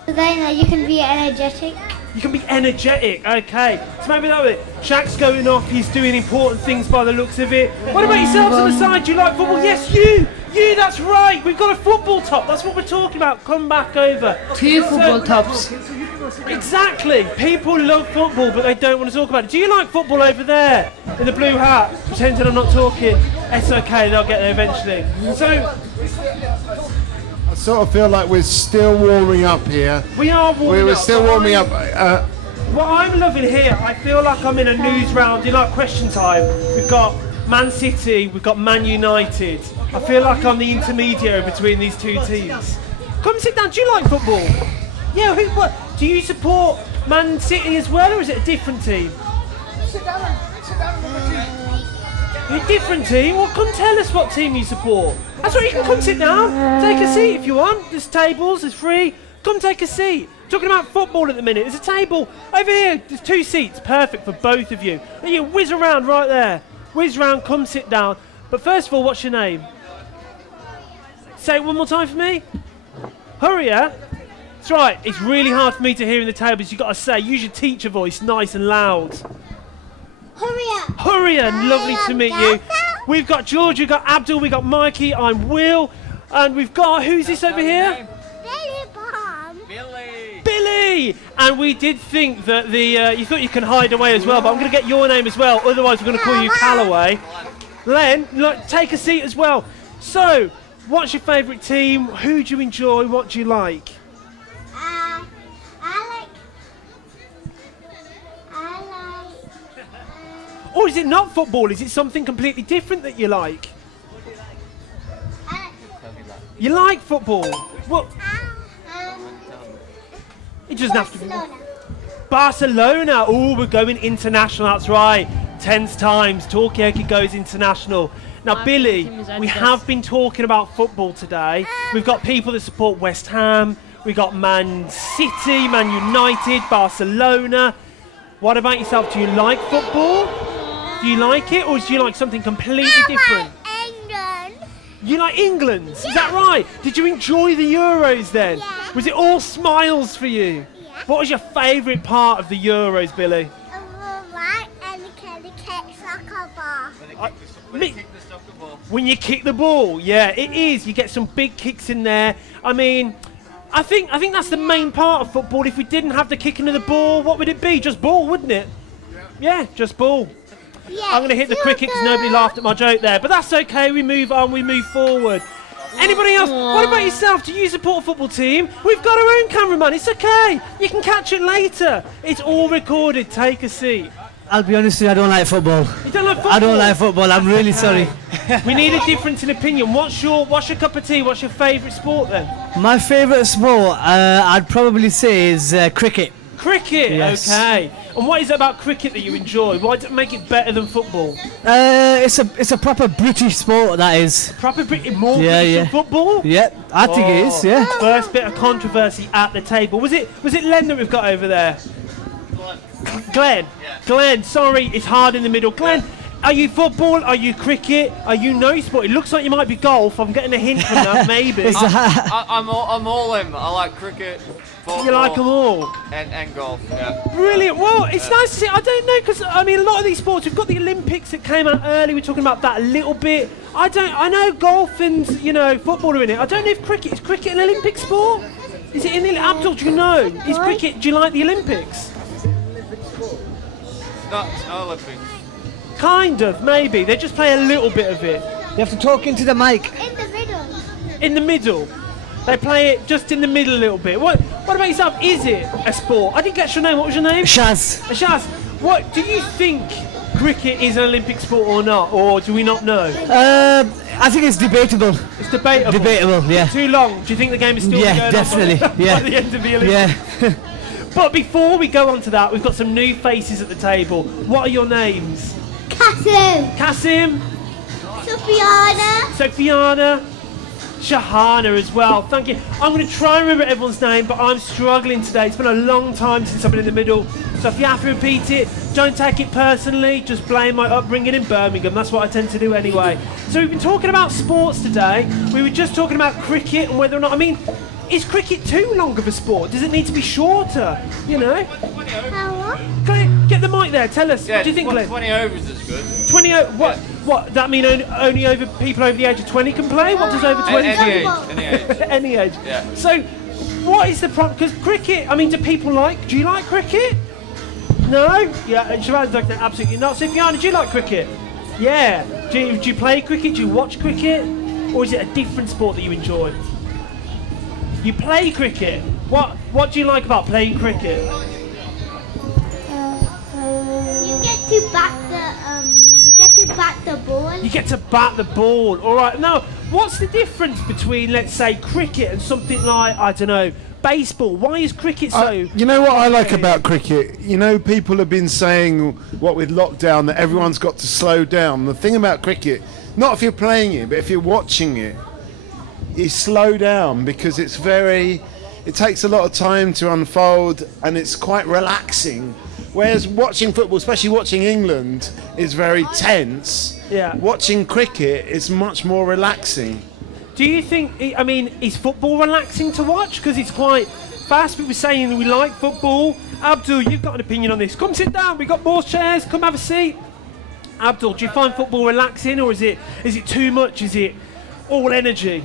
then you can be energetic. You can be energetic, okay. So maybe that was it. Shaq's going off, he's doing important things by the looks of it. What about yourselves on the side? Do you like football? Yes, you, that's right. We've got a football top. That's what we're talking about. Come back over. Two football tops. Exactly. People love football, but they don't want to talk about it. Do you like football over there in the blue hat? Pretending I'm not talking. It's okay, they'll get there eventually. So, I sort of feel like we're still warming up here. we are warming up. We're still warming up. What I'm loving here, I feel like I'm in a news round, you know, like question time. We've got Man City, we've got Man United. I feel like I'm the intermediary between these two teams. Come sit down, do you like football? Yeah, what? Do you support Man City as well, or is it a different team? Sit down and A different team? Well, come tell us what team you support. That's right, you can come sit down. Take a seat if you want. There's tables, there's free. Come take a seat. Talking about football at the minute. There's a table over here. There's 2 seats. Perfect for both of you. And you whiz around right there. Whiz round, come sit down. But first of all, what's your name? Say it one more time for me. Hurrier. That's right. It's really hard for me to hear in the tables. You've got to say, use your teacher voice nice and loud. Hurrier. Hurrier, lovely to meet you. We've got George, we've got Abdul, we've got Mikey, I'm Will, and we've got, who's this over here? Billy! And we did think that you thought you can hide away as well, but I'm going to get your name as well, otherwise we're going to call you Callaway. Len, look, take a seat as well. So, what's your favourite team? Who do you enjoy? What do you like? Or is it not football? Is it something completely different that you like? You like football? Well, it doesn't have to be. Barcelona. Oh, we're going international. That's right. Tense times. Talkaoke goes international. Now, My Billy, team is we Adidas. have been talking about football today. We've got people that support West Ham. We've got Man City, Man United, Barcelona. What about yourself? Do you like football? Do you like it, or do you like something completely different? England. You like England? Is that right? Did you enjoy the Euros then? Yeah. Was it all smiles for you? Yeah. What was your favourite part of the Euros, Billy? Right, and the cake soccer ball. When you kick the ball, yeah, it is. You get some big kicks in there. I mean, I think that's the main part of football. If we didn't have the kicking of the ball, what would it be? Just ball, wouldn't it? Yeah, just ball. Yeah, I'm going to hit the cricket because nobody laughed at my joke there. But that's okay. We move on. We move forward. Anybody else? What about yourself? Do you support a football team? We've got our own cameraman. It's okay. You can catch it later. It's all recorded. Take a seat. I'll be honest with you, I don't like football. You don't like football? I don't like football, I'm really sorry. We need a difference in opinion. What's your cup of tea? What's your favourite sport then? My favourite sport, I'd probably say, is cricket. Cricket? Yes. Okay. And what is it about cricket that you enjoy? Why does it make it better than football? It's a proper British sport, that is. Proper more British than football? Yep, I think it is, yeah. First bit of controversy at the table. Was it Len that we've got over there? Glenn. Yeah. Glenn, sorry, it's hard in the middle. Glenn, are you football? Are you cricket? Are you no sport? It looks like you might be golf. I'm getting a hint from that, maybe. I'm all in. I like cricket, football. You like them all? And golf, yeah. Brilliant. Well, it's nice to see. I don't know, because, I mean, a lot of these sports, we've got the Olympics that came out early. We're talking about that a little bit. I know golf and, football are in it. I don't know if is cricket an Olympic sport? Is it in the Abdul, do you know? Is cricket, do you like the Olympics? Not Olympics. Kind of, maybe. They just play a little bit of it. You have to talk into the mic. In the middle. In the middle. They play it just in the middle a little bit. What about yourself? Is it a sport? I didn't catch your name. What was your name? Shaz. Shaz. What do you think? Cricket is an Olympic sport or not, or do we not know? I think it's debatable. It's debatable. Debatable, yeah. Too long. Do you think the game is still going on definitely. by the end of the Olympics? Yeah. But before we go on to that, we've got some new faces at the table. What are your names? Kasim. Sofiana. Shahana as well. Thank you. I'm going to try and remember everyone's name, but I'm struggling today. It's been a long time since I've been in the middle. So if you have to repeat it, don't take it personally. Just blame my upbringing in Birmingham. That's what I tend to do anyway. So we've been talking about sports today. We were just talking about cricket and whether or not... is cricket too long of a sport? Does it need to be shorter? Get the mic there. Tell us. Yeah, what do you think, Glenn? 20 overs is good. 20 over... What? That mean only over people over the age of 20 can play? What does over 20 Any age. Any age. Yeah. So, what is the problem? Because cricket, do you like cricket? No? Yeah, Shabazz like that, absolutely not. So, Fiona, do you like cricket? Yeah. Do you play cricket? Do you watch cricket? Or is it a different sport that you enjoy? You play cricket. What do you like about playing cricket? You get to bat the ball. You get to bat the ball. All right. Now, what's the difference between, let's say, cricket and something like, I don't know, baseball? Why is cricket so... You know what I like about cricket? People have been saying, what with lockdown, that everyone's got to slow down. The thing about cricket, not if you're playing it, but if you're watching it, you slow down because it takes a lot of time to unfold and it's quite relaxing. Whereas watching football, especially watching England, is very tense. Yeah. Watching cricket is much more relaxing. Do you think, is football relaxing to watch? Because it's quite fast. We were saying we like football. Abdul, you've got an opinion on this. Come sit down. We've got more chairs. Come have a seat. Abdul, do you find football relaxing, or is it too much? Is it all energy?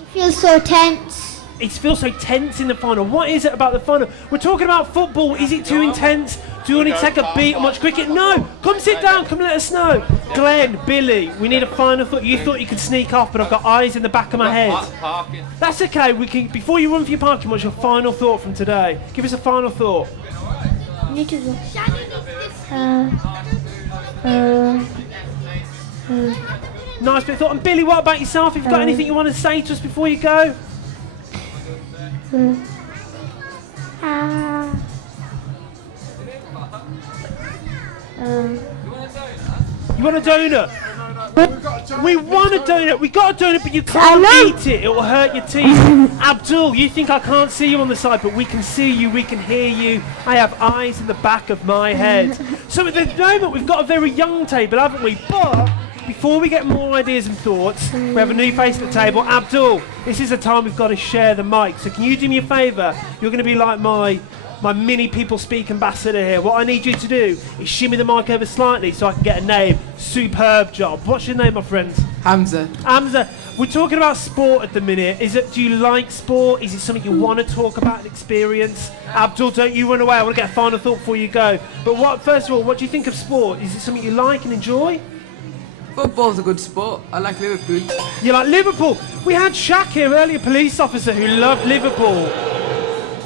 It feels so tense. It feels so tense in the final. What is it about the final? We're talking about football. Is it too intense? Do you want to take a beat and watch cricket? No. Come sit down. Come let us know. Glenn, Billy, we need a final thought. You thought you could sneak off, but I've got eyes in the back of my head. Parking. That's okay. We can. Before you run for your parking, what's your final thought from today? Give us a final thought. You need to go. Nice bit of thought. And Billy, what about yourself? Have you got anything you want to say to us before you go? You want a donut? We want a donut. We got a donut, but you can't eat it. It will hurt your teeth. Abdul, you think I can't see you on the side, but we can see you. We can hear you. I have eyes in the back of my head. So at the moment, we've got a very young table, haven't we? But before we get more ideas and thoughts, we have a new face at the table. Abdul, this is the time we've got to share the mic. So can you do me a favour? You're going to be like my mini people speak ambassador here. What I need you to do is shimmy the mic over slightly so I can get a name. Superb job. What's your name, my friend? Hamza. Hamza, we're talking about sport at the minute. Do you like sport? Is it something you want to talk about and experience? Abdul, don't you run away. I want to get a final thought before you go. But first of all, what do you think of sport? Is it something you like and enjoy? Football's a good sport. I like Liverpool. You like Liverpool? We had Shaq here earlier, police officer who loved Liverpool.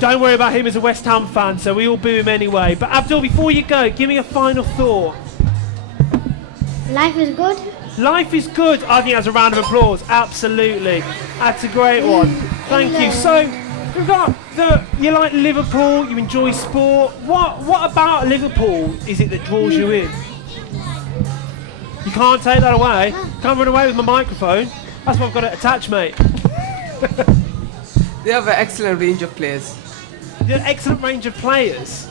Don't worry about him as a West Ham fan, so we all boo him anyway. But Abdul, before you go, give me a final thought. Life is good. Life is good. I think that's a round of applause. Absolutely. That's a great one. Thank you. So, we've got you like Liverpool, you enjoy sport. What about Liverpool is it that draws you in? You can't take that away. Can't run away with my microphone. That's what I've got to attach, mate. They have an excellent range of players. An excellent range of players.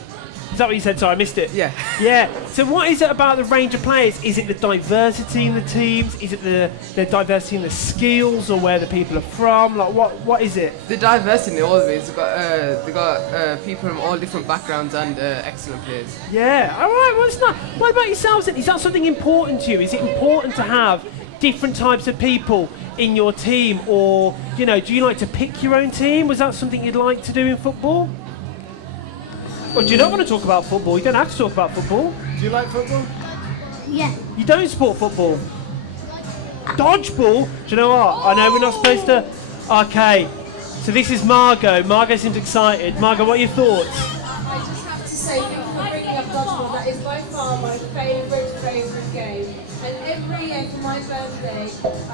Is that what you said? Sorry, I missed it. Yeah. Yeah. So what is it about the range of players? Is it the diversity in the teams? Is it the diversity in the skills or where the people are from? Like what is it? The diversity always. They got people from all different backgrounds and excellent players. Yeah. All right. Well, it's not. What about yourselves then? Is that something important to you? Is it important to have different types of people in your team, or do you like to pick your own team? Was that something you'd like to do in football? Or do you not want to talk about football? You don't have to talk about football. Do you like football? Yeah. You don't support football? Dodgeball? Do you know what? I know we're not supposed to... Okay, so this is Margot. Margot seems excited. Margot, what are your thoughts? I just have to say thank you for bringing up dodgeball. That is by far my favourite game. And every year for my birthday,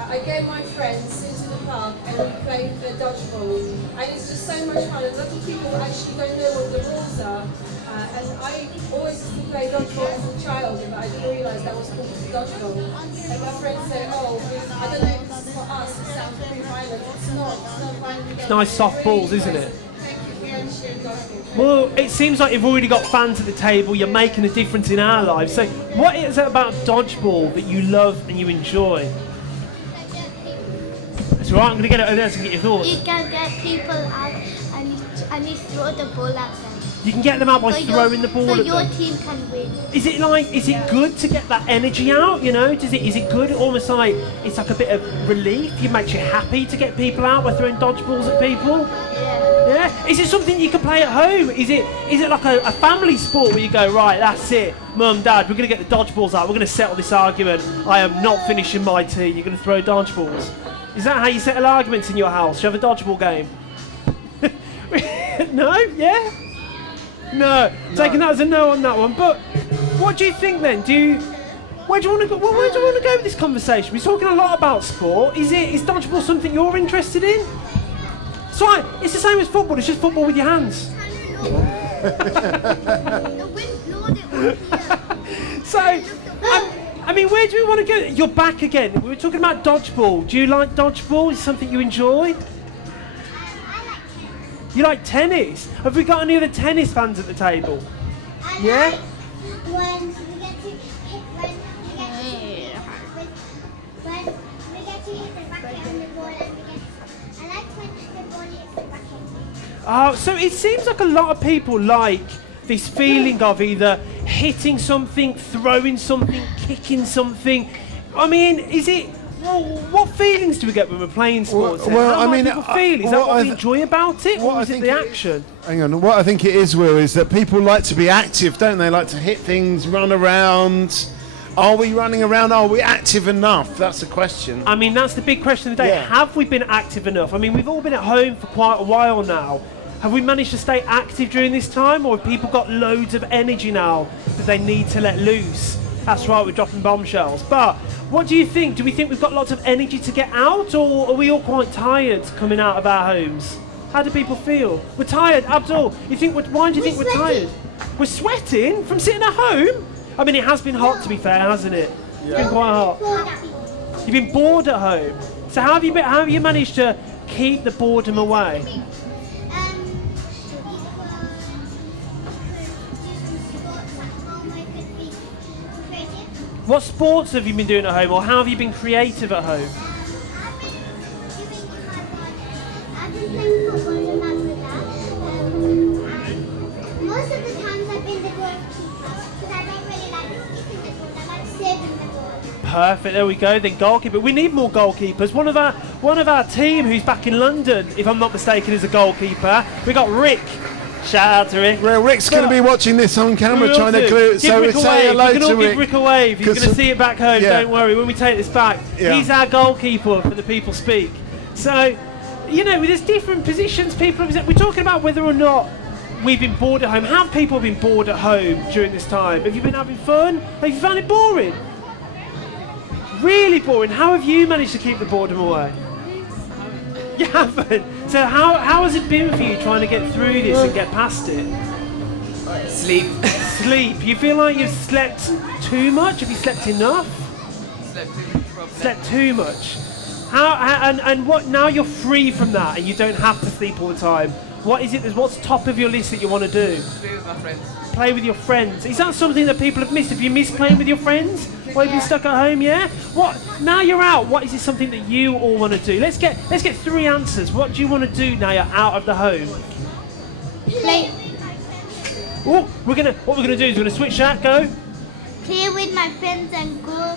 I get my friends into the park and we play the dodgeball. And it's just so much fun. A lot of people actually don't know what the rules are. And I always used to play dodgeball as a child, but I didn't realise that was called dodgeball. And my friends say, I don't know if this is for us, it sounds very violent. It's not violent. It's nice soft balls, isn't it? Thank you for your dodgeball. Well, it seems like you've already got fans at the table. You're making a difference in our lives. So what is it about dodgeball that you love and you enjoy? That's right, I'm going to get it over there to get your thoughts. You can get people out and you throw the ball at them. You can get them out by throwing the ball so at them. your team can win. Is it good to get that energy out, Is it good, almost like it's like a bit of relief? It makes you happy to get people out by throwing dodgeballs at people? Yeah. Is it something you can play at home? Is it like a family sport where you go, right, that's it, Mum, Dad, we're going to get the dodgeballs out, we're going to settle this argument, I am not finishing my tea, you're going to throw dodgeballs? Is that how you settle arguments in your house? Do you have a dodgeball game? No? Yeah? No. Taking that as a no on that one. But what do you think then? Where do you want to go? Where do you want to go with this conversation? We're talking a lot about sport. Is dodgeball something you're interested in? It's right. It's the same as football. It's just football with your hands. So, I mean, where do we want to go? You're back again. We were talking about dodgeball. Do you like dodgeball? Is it something you enjoy? You like tennis? Have we got any other tennis fans at the table? Yeah? When we get to hit the racket on the ball and I like when the ball hits the racket. Oh, so it seems like a lot of people like this feeling of either hitting something, throwing something, kicking something. I mean, what feelings do we get when we're playing sports? How do people feel? Is that what we enjoy about it, or is it the action? Hang on, what I think it is, Will, is that people like to be active, don't they? Like to hit things, run around. Are we running around? Are we active enough? That's the question. I mean, that's the big question of the day. Yeah. Have we been active enough? I mean, we've all been at home for quite a while now. Have we managed to stay active during this time, or have people got loads of energy now that they need to let loose? That's right, we're dropping bombshells. But what do you think? Do we think we've got lots of energy to get out, or are we all quite tired coming out of our homes? How do people feel? We're tired. Abdul, why do you think we're tired? We're sweating from sitting at home? I mean, it has been hot, to be fair, hasn't it? It's been quite hot. You've been bored at home. So how have you managed to keep the boredom away? What sports have you been doing at home, or how have you been creative at home? I've been playing football and that with that. Most of the times I've been the goalkeeper because I don't really like keeping the ball. I like saving the ball. Perfect. There we go. Then goalkeeper. We need more goalkeepers. One of our team who's back in London, if I'm not mistaken, is a goalkeeper. We got Rick. Shout out to Rick. Well, Rick's going to be watching this on camera, trying to clue. So we say hello to Rick. Give Rick a wave. He's going to see it back home. Yeah. Don't worry. When we take this back, he's our goalkeeper for the People Speak. So, you know, there's different positions. We're talking about whether or not we've been bored at home. Have people been bored at home during this time? Have you been having fun? Have you found it boring? Really boring. How have you managed to keep the boredom away? You haven't. So how has it been for you trying to get through this and get past it? Sleep. Sleep. You feel like you've slept too much? Have you slept enough? Slept too much, probably. Slept too much. And what? Now you're free from that, and you don't have to sleep all the time. What is it? What's top of your list that you want to do? Play with my friends. Play with your friends. Is that something that people have missed? Have you missed playing with your friends while you've been stuck at home? Yeah. What? Now you're out. What is it? Something that you all want to do? Let's get 3 answers. What do you want to do now you're out of the home? Play. Oh, what we're gonna do is we're gonna switch that. Go. Play with my friends and go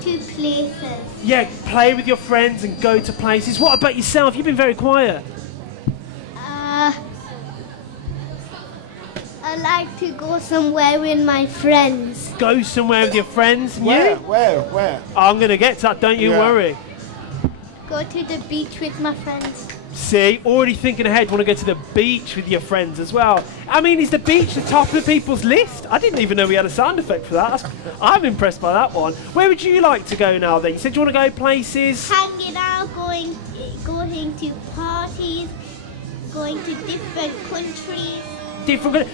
to places. Yeah, play with your friends and go to places. What about yourself? You've been very quiet. I like to go somewhere with my friends. Go somewhere with your friends? Where? Yeah? Where? I'm going to get to that, don't you worry. Go to the beach with my friends. See, already thinking ahead, want to go to the beach with your friends as well. I mean, is the beach the top of people's list? I didn't even know we had a sound effect for that. I'm impressed by that one. Where would you like to go now then? You said you want to go places? Hanging out, going to parties, going to different countries.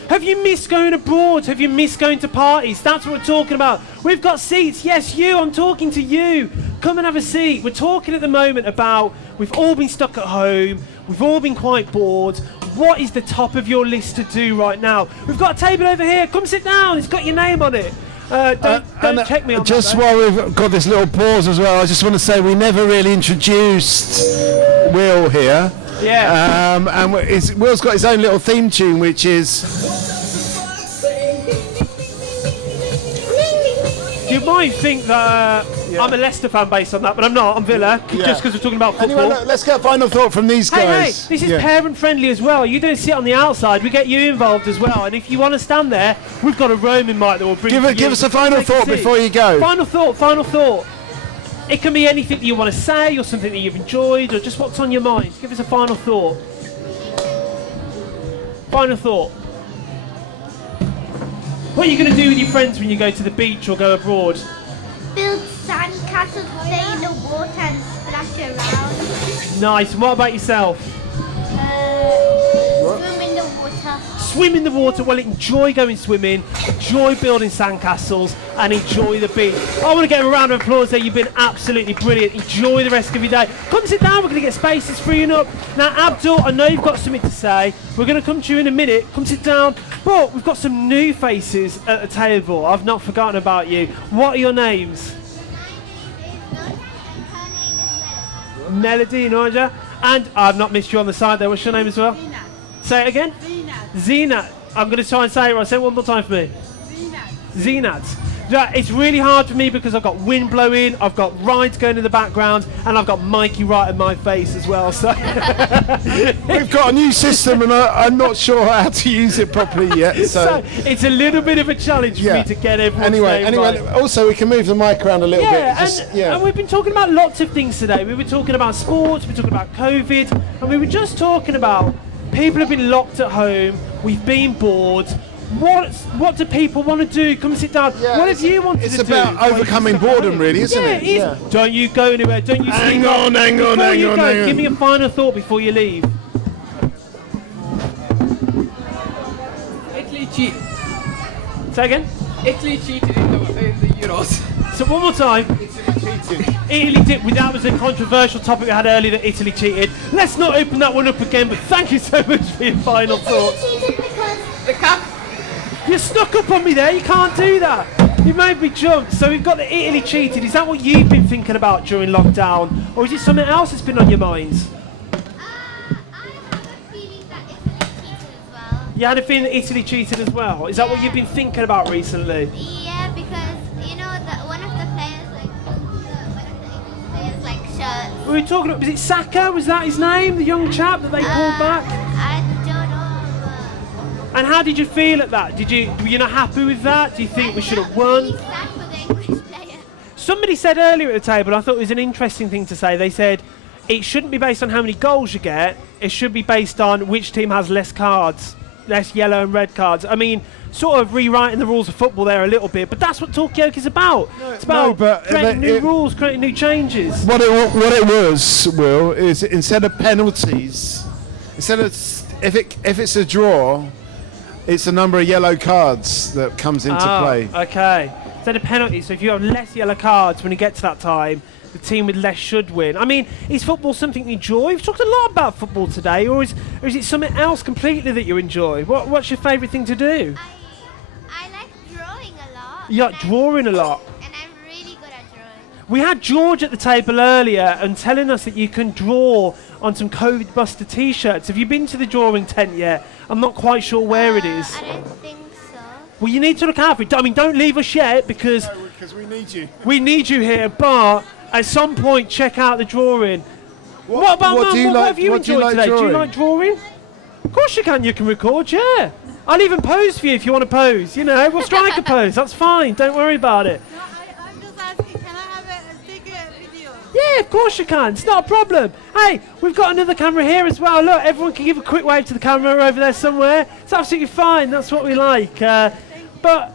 Have you missed going abroad? Have you missed going to parties? That's what we're talking about. We've got seats. Yes, you. I'm talking to you. Come and have a seat. We're talking at the moment about we've all been stuck at home. We've all been quite bored. What is the top of your list to do right now? We've got a table over here. Come sit down. It's got your name on it. Don't check me on just that. While we've got this little pause as well, I just want to say we never really introduced Will here. Yeah. And Will's got his own little theme tune, which is. You might think that I'm a Leicester fan based on that, but I'm not. I'm Villa, just because we're talking about football. Anyway, let's get a final thought from these guys. Hey, this is parent friendly as well. You don't sit on the outside. We get you involved as well. And if you want to stand there, we've got a roaming mic that will bring you. Give us a final thought before you go. Final thought. It can be anything that you want to say, or something that you've enjoyed, or just what's on your mind. Give us a final thought. Final thought. What are you going to do with your friends when you go to the beach or go abroad? Build sandcastles, play in the water and splash around. Nice. And what about yourself? Swim in the water. Swim in the water. Well, enjoy going swimming, enjoy building sandcastles, and enjoy the beach. I want to give a round of applause there. You've been absolutely brilliant. Enjoy the rest of your day. Come sit down. We're going to get spaces freeing up. Now, Abdul, I know you've got something to say. We're going to come to you in a minute. Come sit down. But we've got some new faces at the table. I've not forgotten about you. What are your names? Melody and Elijah. And I've not missed you on the side there. What's your name as well? Say it again. Zeenat. I'm going to try and say it right. Say it one more time for me. Zeenat. It's really hard for me because I've got wind blowing, I've got rides going in the background, and I've got Mikey right in my face as well. So we've got a new system, and I'm not sure how to use it properly yet. So it's a little bit of a challenge for me to get everyone's name right. Also we can move the mic around a little bit. And we've been talking about lots of things today. We were talking about sports, we were talking about COVID, and we were just talking about people have been locked at home, we've been bored. What do people want to do? Come sit down. What have you wanted to do? It's about overcoming boredom, really, isn't it? Yeah. Don't you go anywhere. Don't you hang on. Give me a final thought before you leave. Italy cheap. Say again? Italy cheated in the Euros. So one more time. Italy did. That was a controversial topic we had earlier, that Italy cheated. Let's not open that one up again, but thank you so much for your final thoughts. The cup. You snuck up on me there, you can't do that. You made me jump. So we've got the Italy cheated. Is that what you've been thinking about during lockdown? Or is it something else that's been on your minds? You had a feeling that Italy cheated as well? Is that what you've been thinking about recently? Yeah, because one of the players shirts. We were talking about, was it Saka? Was that his name? The young chap that they pulled back? I don't know. And how did you feel at that? Were you not happy with that? Do you think we should have won? Somebody said earlier at the table, I thought it was an interesting thing to say. They said it shouldn't be based on how many goals you get. It should be based on which team has less cards, less yellow and red cards. I mean, sort of rewriting the rules of football there a little bit, but that's what Talkaoke is about. It's about creating new rules, creating new changes. What it was, Will, is instead of penalties, if it's a draw, it's a number of yellow cards that comes into play. Okay. Instead of penalties, so if you have less yellow cards when you get to that time, the team with less should win. I mean, is football something you enjoy? We've talked a lot about football today, or is it something else completely that you enjoy? What's your favourite thing to do? I like drawing a lot. You like drawing a lot. And I'm really good at drawing. We had George at the table earlier and telling us that you can draw on some COVID Buster t-shirts. Have you been to the drawing tent yet? I'm not quite sure where it is. I don't think so. Well, you need to look out for it. I mean, don't leave us yet because we need you. We need you here, but at some point, check out the drawing. What about what Mum? What have you enjoyed today? Do you like drawing? Of course you can. You can record, yeah. I'll even pose for you if you want to pose. You know, we'll strike a pose. That's fine. Don't worry about it. I'm just asking, can I have take a video? Yeah, of course you can. It's not a problem. Hey, we've got another camera here as well. Look, everyone can give a quick wave to the camera over there somewhere. It's absolutely fine. That's what we like. But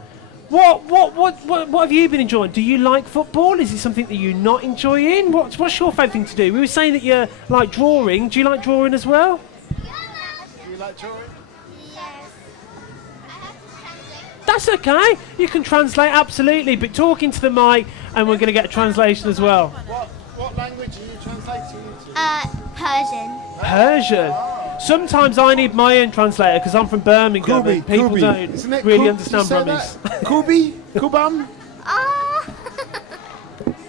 what have you been enjoying? Do you like football? Is it something that you're not enjoying? What's your favourite thing to do? We were saying that you like drawing. Do you like drawing as well? Do you like drawing? That's okay. You can translate, absolutely. But talking to the mic, and we're going to get a translation as well. What language are you translating into? Persian. Persian. Sometimes I need my own translator because I'm from Birmingham and people don't really understand Brummies. Kubi? Kubam?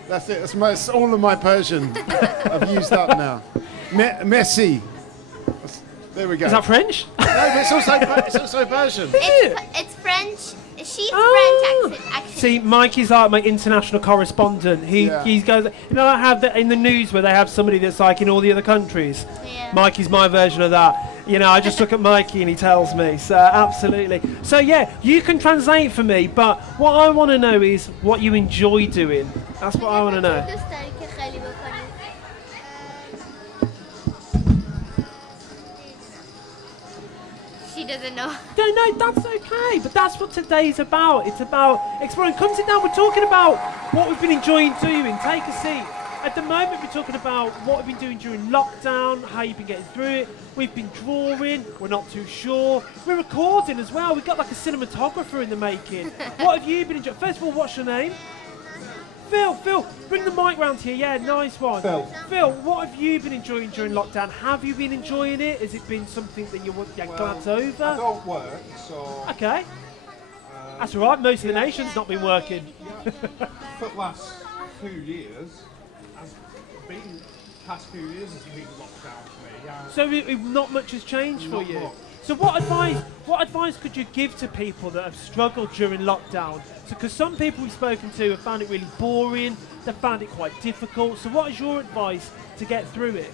That's it. That's all of my Persian. I've used up now. Messi. There we go. Is that French? No, but it's also Persian. It's French. She's French actually. See, Mikey's like my international correspondent. He goes. You know, I have that in the news where they have somebody that's like in all the other countries. Yeah. Mikey's my version of that. You know, I just look at Mikey and he tells me. So absolutely. So yeah, you can translate for me. But what I want to know is what you enjoy doing. That's what I want to know. She doesn't know. No, that's okay. But that's what today's about. It's about exploring. Come sit down. We're talking about what we've been enjoying doing. Take a seat. At the moment, we're talking about what we've been doing during lockdown, how you've been getting through it. We've been drawing. We're not too sure. We're recording as well. We've got like a cinematographer in the making. What have you been enjoying? First of all, what's your name? Phil, bring the mic round here. Yeah, nice one. Phil, what have you been enjoying during lockdown? Have you been enjoying it? Has it been something that you're glad over? I don't work, so... Okay. That's all right. Most of the nation's not been working. For the last 2 years, past few years has been lockdown for me. So not much has changed for you? So what advice could you give to people that have struggled during lockdown? Because some people we've spoken to have found it really boring, they've found it quite difficult. So what is your advice to get through it?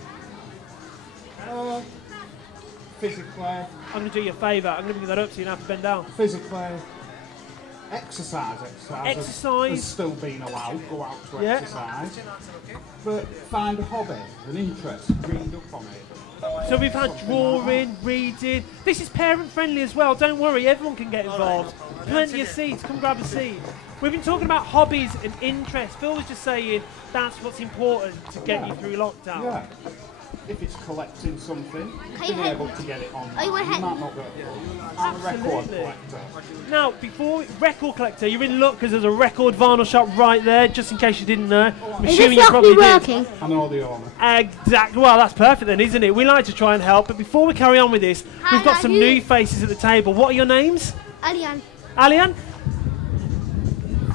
Physically. I'm going to do you a favour. I'm going to bring that up so you don't have to bend down. Physically. Exercise has still been allowed. Go out to exercise. But find a hobby, an interest, read up on it. So we've had drawing, reading. This is parent friendly as well, don't worry, everyone can get involved. Plenty of seats, come grab a seat. We've been talking about hobbies and interests. Phil was just saying that's what's important to get you through lockdown. if it's collecting something, Can being you able help? to get it on. Oh, you want You help? might not be able to. I'm a record collector. Now, before record collector, you're in luck because there's a record vinyl shop right there, just in case you didn't know. I'm assuming you probably did. I know the owner. Exactly. Well, that's perfect then, isn't it? We like to try and help, but before we carry on with this, we've got some new faces at the table. What are your names? Alian. Alian?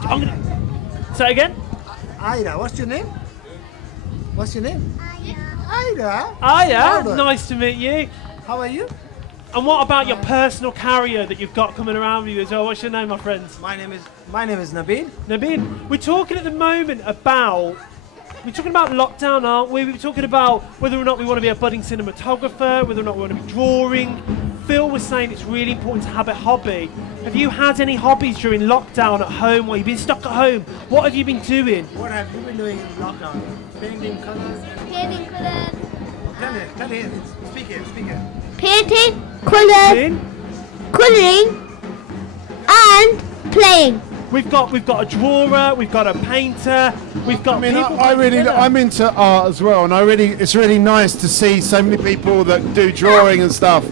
I'm gonna say it again. Ida, what's your name? What's your name? Ida. Hiya, nice to meet you. How are you? And what about your personal carrier that you've got coming around with you as well? What's your name, my friends? My name is Nabil. Nabil, we're talking at the moment about lockdown, aren't we? We're talking about whether or not we want to be a budding cinematographer, whether or not we want to be drawing. Phil was saying it's really important to have a hobby. Have you had any hobbies during lockdown at home while you've been stuck at home? What have you been doing? What have you been doing in lockdown? Painting colors? Painting colors. Tell me, speak here. Painting, colours, colouring, and playing. We've got a drawer, we've got a painter, we've got people. I'm into art as well, and it's really nice to see so many people that do drawing and stuff.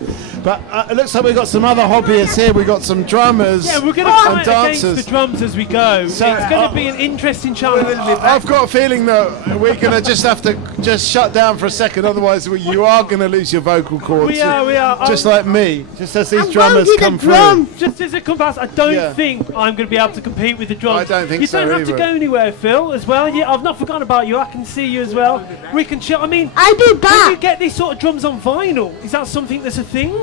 But it looks like we've got some other hobbyists here. We've got some drummers Yeah, we're going to and fight against dancers. the drums as we go. So, it's going to be an interesting challenge. I've got a feeling that we're going to just have to just shut down for a second, otherwise you are going to lose your vocal cords. We are. Just like me, just as these drummers come through. Just as it comes past, I don't think I'm going to be able to compete with the drums. I don't think you so don't have either. to go anywhere, Phil, as well. Yeah, I've not forgotten about you. I can see you as well. We can chill. I mean, I'll be back. Can you get these sort of drums on vinyl? Is that something that's a thing?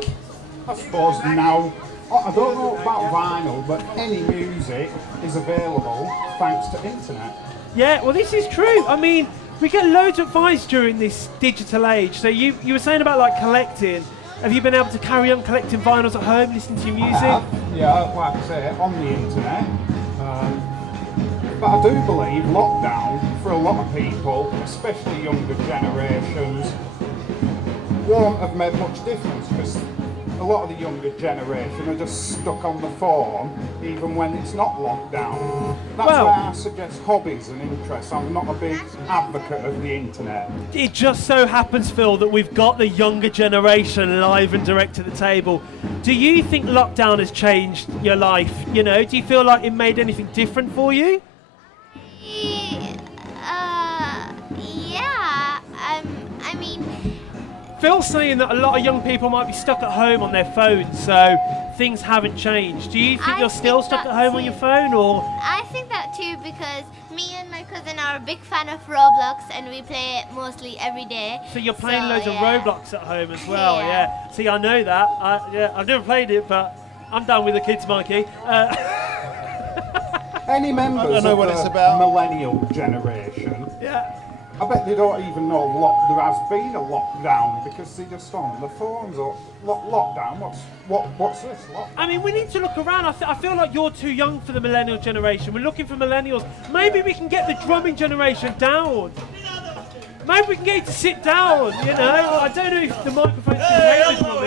I suppose now, I don't know about vinyl, but any music is available thanks to internet. Yeah, well, this is true. I mean, we get loads of advice during this digital age. So you were saying about like collecting. Have you been able to carry on collecting vinyls at home, listening to your music? Yeah, like I say, on the internet. But I do believe lockdown, for a lot of people, especially younger generations, won't have made much difference because a lot of the younger generation are just stuck on the phone even when it's not locked down. That's why I suggest hobbies and interests. I'm not a big advocate of the internet. It just so happens, Phil, that we've got the younger generation live and direct to the table. Do you think lockdown has changed your life? You know, do you feel like it made anything different for you? Yeah. I mean, Phil's saying that a lot of young people might be stuck at home on their phones, so things haven't changed. Do you think you're still stuck at home on your phone, or? I think that too because me and my cousin are a big fan of Roblox and we play it mostly every day. So you're playing loads of Roblox at home as well, yeah. See, I know that. I've never played it, but I'm down with the kids, Mikey. Any members I don't know of what the it's about. millennial generation, yeah. I bet they don't even know there has been a lockdown because they're just on the phones or lockdown. What's this? I mean, we need to look around. I feel like you're too young for the millennial generation. We're looking for millennials. Maybe we can get the drumming generation down. Maybe we can get you to sit down, you know. I don't know if the microphone's going to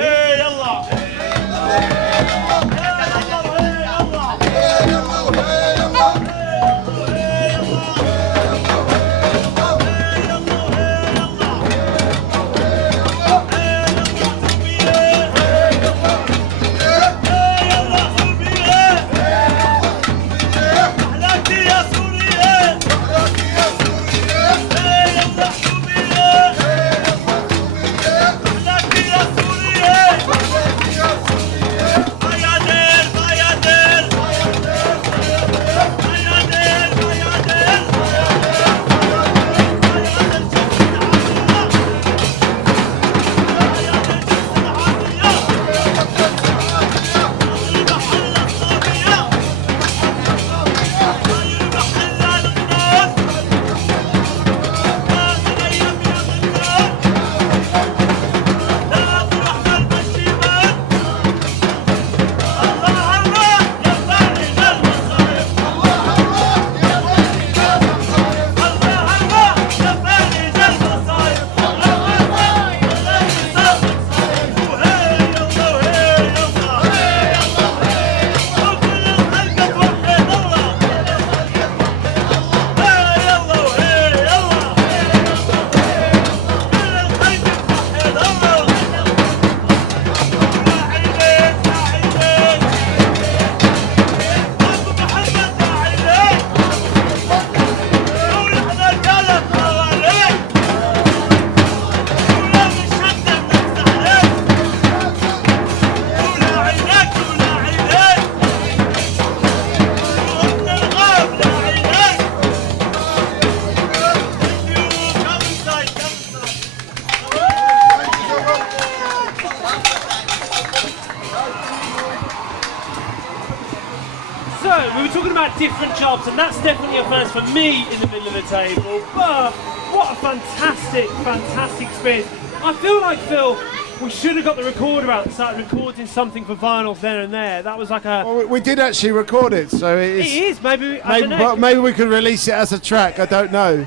different jobs, and that's definitely a first for me in the middle of the table. But what a fantastic, fantastic experience. I feel like, Phil, we should have got the recorder out and started recording something for vinyl then and there. That was like a... Well, we did actually record it, so it is. Maybe, I don't know. But maybe we could release it as a track, I don't know.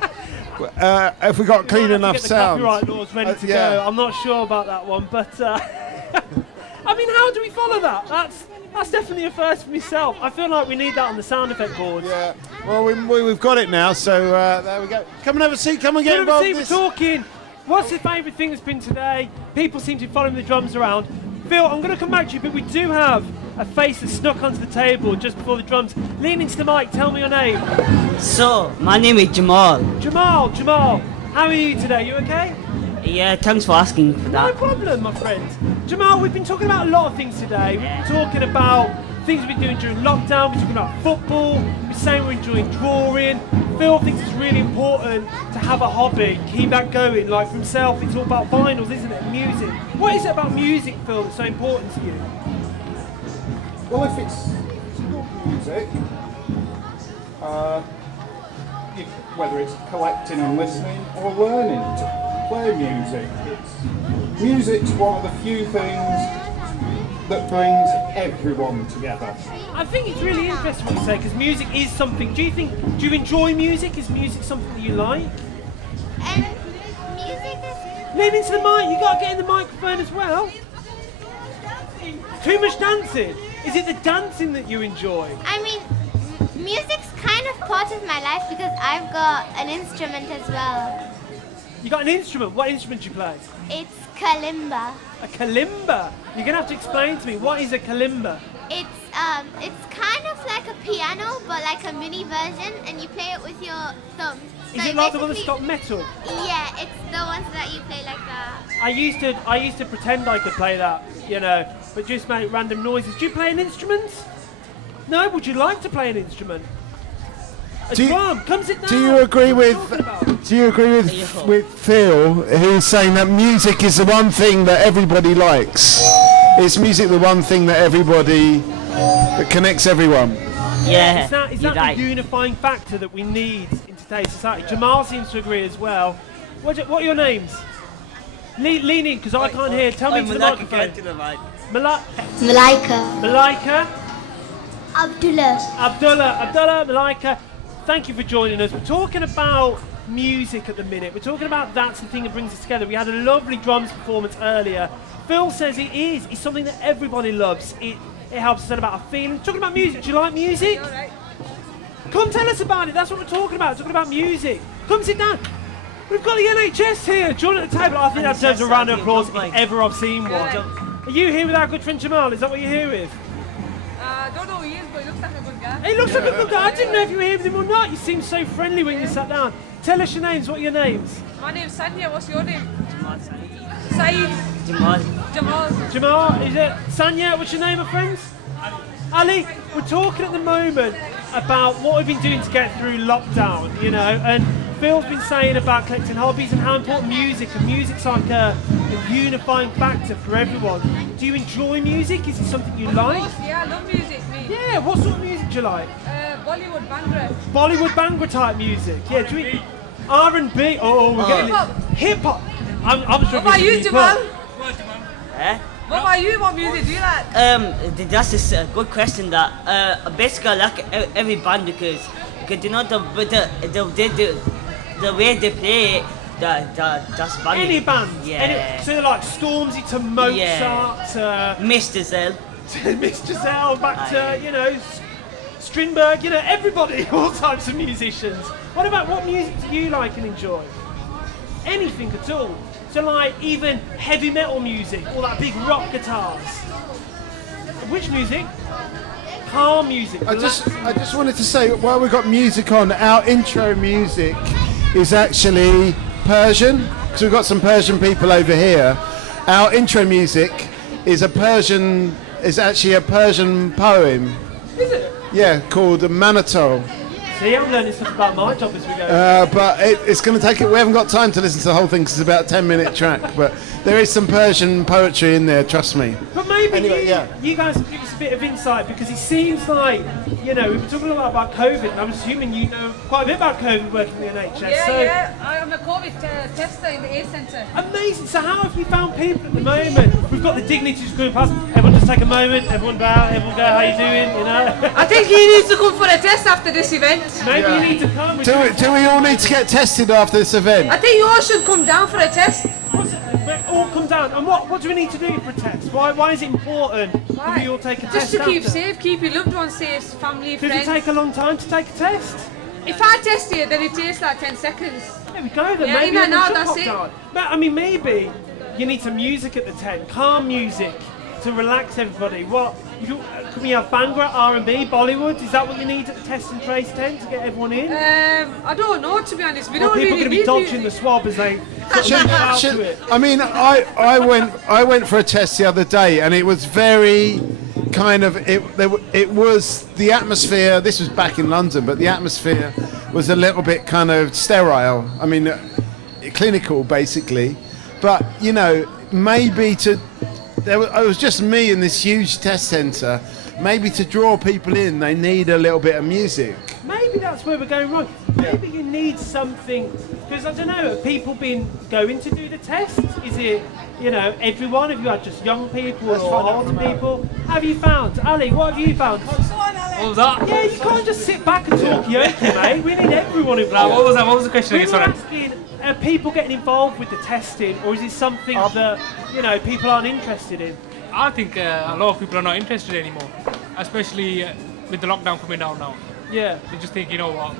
If we got clean enough sound. Copyright laws ready to go. I'm not sure about that one, but I mean, how do we follow that? That's definitely a first for myself. I feel like we need that on the sound effect board. Yeah. Well, we've got it now, so there we go. Come and have a seat. Come and get involved. We're talking. What's the favourite thing that's been today? People seem to be following the drums around. Phil, I'm going to come back to you, but we do have a face that snuck onto the table just before the drums. Lean into the mic. Tell me your name. So, my name is Jamal. Jamal. How are you today? You okay? Yeah, thanks for asking for that. No problem, my friend. Jamal, we've been talking about a lot of things today. We've been talking about things we've been doing during lockdown. We're talking about football. We're saying we're enjoying drawing. Phil thinks it's really important to have a hobby, keep that going. Like for himself, it's all about vinyls, isn't it? Music. What is it about music, Phil, that's so important to you? Well, if it's good music, whether it's collecting and listening or learning to play music, music's one of the few things that brings everyone together. I think it's really interesting what you say, because music is something. Do you enjoy music? Is music something that you like? Music is... Lean into the mic, you gotta get in the microphone as well. Too much dancing? Is it the dancing that you enjoy? I mean, music's kind of part of my life because I've got an instrument as well. You got an instrument? What instrument do you play? It's Kalimba. A kalimba? You're gonna have to explain to me, what is a kalimba? It's kind of like a piano, but like a mini version, and you play it with your thumbs. Is So it like the one that's got metal? Yeah, it's the ones that you play like that. I used to pretend I could play that, but just make random noises. Do you play an instrument? No? Would you like to play an instrument? A drum. Come sit down. Do you agree with Phil, who's saying that music is the one thing that everybody likes? Is music the one thing that connects everyone? Yeah. Is that the unifying factor that we need in today's society? Jamal seems to agree as well. What are your names? Lean in, because I can't hear. Tell me to the microphone. Malaika. Abdullah, Malaika. Thank you for joining us. We're talking about music at the minute. We're talking about that's the thing that brings us together. We had a lovely drums performance earlier. Phil says it is. It's something that everybody loves. It helps us about our feelings. Talking about music. Do you like music? Come tell us about it. That's what we're talking about. Talking about music. Come sit down. We've got the NHS here. Join at the table. I think that deserves a round of applause if ever I've seen one. Are you here with our good friend Jamal? Is that what you're here with? I don't know who he is, but he looks like a good guy. He looks like a good guy. I didn't know if you were here with him or not. You seemed so friendly when you sat down. Tell us your names. What are your names? My name's Sanya. What's your name? Saeed. Jamal. Is it Sanya? What's your name, my friends? Ali. We're talking at the moment about what we've been doing to get through lockdown, and Phil's been saying about collecting hobbies and how important music, and music's like a unifying factor for everyone. Do you enjoy music? Is it something you like? Of course, yeah, I love music, me. Yeah, what sort of music do you like? Bollywood Bhangra. Bollywood Bhangra type music. Yeah, do we R&B? Oh, we're getting hip hop. I'm sure. What about you, Jamal? Eh? What about you? What music do you like? That's a good question. That basically I like every band because the way they play it, that's banging. Any band? Yeah. So like Stormzy to Mozart to Miss Giselle. Miss Giselle, back to Strindberg. Everybody, all types of musicians. What music do you like and enjoy? Anything at all. So like even heavy metal music, all that big rock guitars. Which music? Calm music. I just wanted to say, while we've got music on, our intro music is actually Persian, because we've got some Persian people over here. Our intro music is actually a Persian poem. Is it? Yeah, called Manatol. See, I'm learning stuff about my job as we go. But it's going to take it. We haven't got time to listen to the whole thing because it's about a 10-minute track. But there is some Persian poetry in there, trust me. But maybe maybe Anyway, you guys can give us a bit of insight, because it seems like, you know, we've been talking a lot about COVID, and I'm assuming you know quite a bit about COVID working in the NHS. I'm a COVID tester in the A Centre. Amazing. So how have you found people at the moment? We've got the dignitaries going past. Everyone just take a moment. Everyone bow. Everyone go. How you doing? You know. I think you need to come for a test after this event. Maybe you need to come. Do we all need to get tested after this event? I think you all should come down for a test. All come down. And what do we need to do for a test? Why is it important that we all take a test? Just to keep after? safe, keep your loved ones safe, family, Does friends. it take a long time to take a test? If I test you, then it takes like 10 seconds. There we go. Then Yeah, maybe in and everyone out, should that's pop it. down. I mean, maybe you need some music at the tent, calm music to relax everybody. What? Can we have Bhangra, R&B, Bollywood? Is that what you need at the test and trace tent to get everyone in? I don't know, to be honest. We Or don't people really going to be need dodging music. the swab as they sort of out to it? I mean, I went for a test the other day, and it was very kind of it was the atmosphere. This was back in London, but the atmosphere was a little bit kind of sterile. I mean, clinical basically. But you know, maybe it was just me in this huge test centre. Maybe to draw people in, they need a little bit of music. Maybe that's where we're going wrong. Maybe you need something, because I don't know, have people been going to do the test? Is it, you know, everyone? Have you had just young people or older people? Have you found? Ali, what have you found? What was that? Yeah, you can't just sit back and talk yoke, mate. We need everyone involved. What was that? What was the question We again? were Sorry. asking, are people getting involved with the testing, or is it something that, you know, people aren't interested in? I think a lot of people are not interested anymore, especially with the lockdown coming down now. Yeah. They just think, you know what,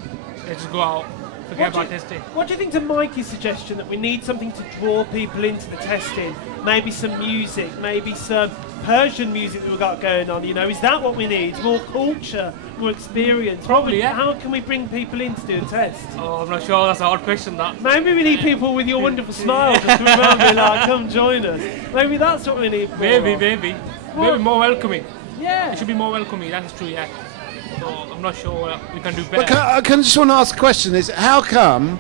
let's just go out, forget about testing. What do you think to Mikey's suggestion that we need something to draw people into the testing? Maybe some music, maybe some Persian music that we've got going on, you know? Is that what we need? More culture, more experience? Probably, yeah. How can we bring people in to do a test? Oh, I'm not sure, that's a hard question, that. Maybe we need people with your wonderful smile just to come around and be like, come join us. Maybe that's what we need. Maybe more welcoming. Yeah. It should be more welcoming, that's true, yeah. So I'm not sure we can do better. But I can just want to ask a question: is how come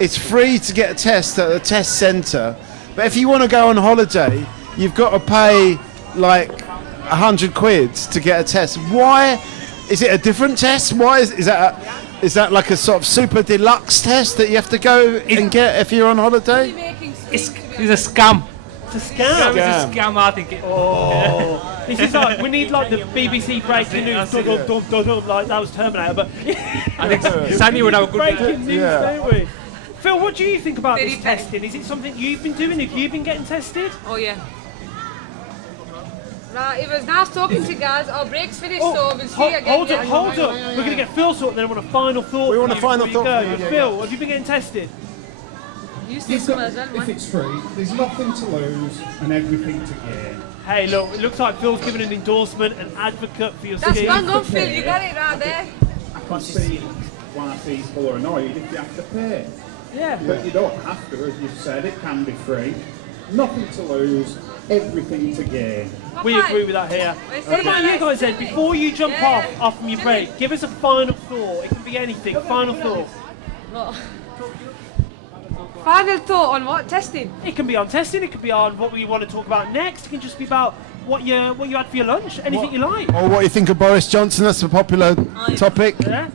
it's free to get a test at the test centre, but if you want to go on holiday, you've got to pay like 100 quid to get a test? Why is it a different test? Why is that like a sort of super deluxe test that you have to go and get if you're on holiday? It's a scam. It's a scam. Yeah, it's a scam, I think. Oh, this is like, we need like the BBC breaking news, like that was Terminator, but I think Sandy would have a good breaking news, don't we? Phil, what do you think about this testing? Is it something you've been doing? Have you been getting tested? Oh yeah. Right, it was nice talking to you guys. Our break's finished, so we'll see you again. Hold up. We're going to get Phil sorted, then I want a final thought. We want a final before thought you go. from you, Phil, have you been getting tested? You see some as well, If it's free, there's nothing to lose and everything to gain. Hey, look, it looks like Phil's given an endorsement, an advocate for your That's scheme. bang on, Phil. You got it right there. I can see why people are annoyed if you have to pay. Yeah. But you don't have to, as you've said, it can be free. Nothing to lose, everything to gain. We agree with that here. What about you guys then? Before you jump off from your break, give us a final thought. It can be anything. Final thought. Final thought on what? Testing? It can be on testing. It could be on what we want to talk about next. It can just be about what you had for your lunch. Anything you like. Or what you think of Boris Johnson? That's a popular topic. Yeah.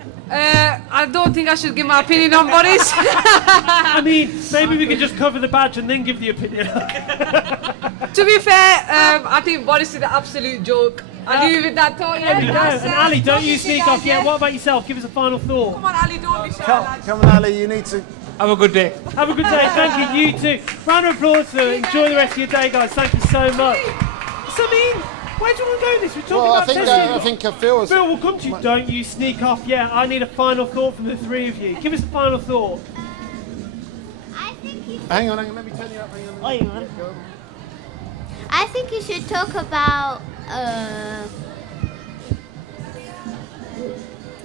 I don't think I should give my opinion on Boris. I mean, maybe we could just cover the badge and then give the opinion. To be fair, I think Boris is an absolute joke. I do with that thought, yeah. And Ali, don't you sneak off yet. What about yourself? Give us a final thought. Come on, Ali, don't be shy. Come on, Ali, you need to... Have a good day. Have a good day. Thank you, you too. Round of applause for enjoy the rest of your day, guys. Thank you so much. So, I mean, where do you want to go this? We're talking about testing. I think Phil was... Phil, we'll come to you. Don't you sneak off yet. I need a final thought from the three of you. Give us a final thought. Hang on, let me turn you up. Hang on. I think you should talk about.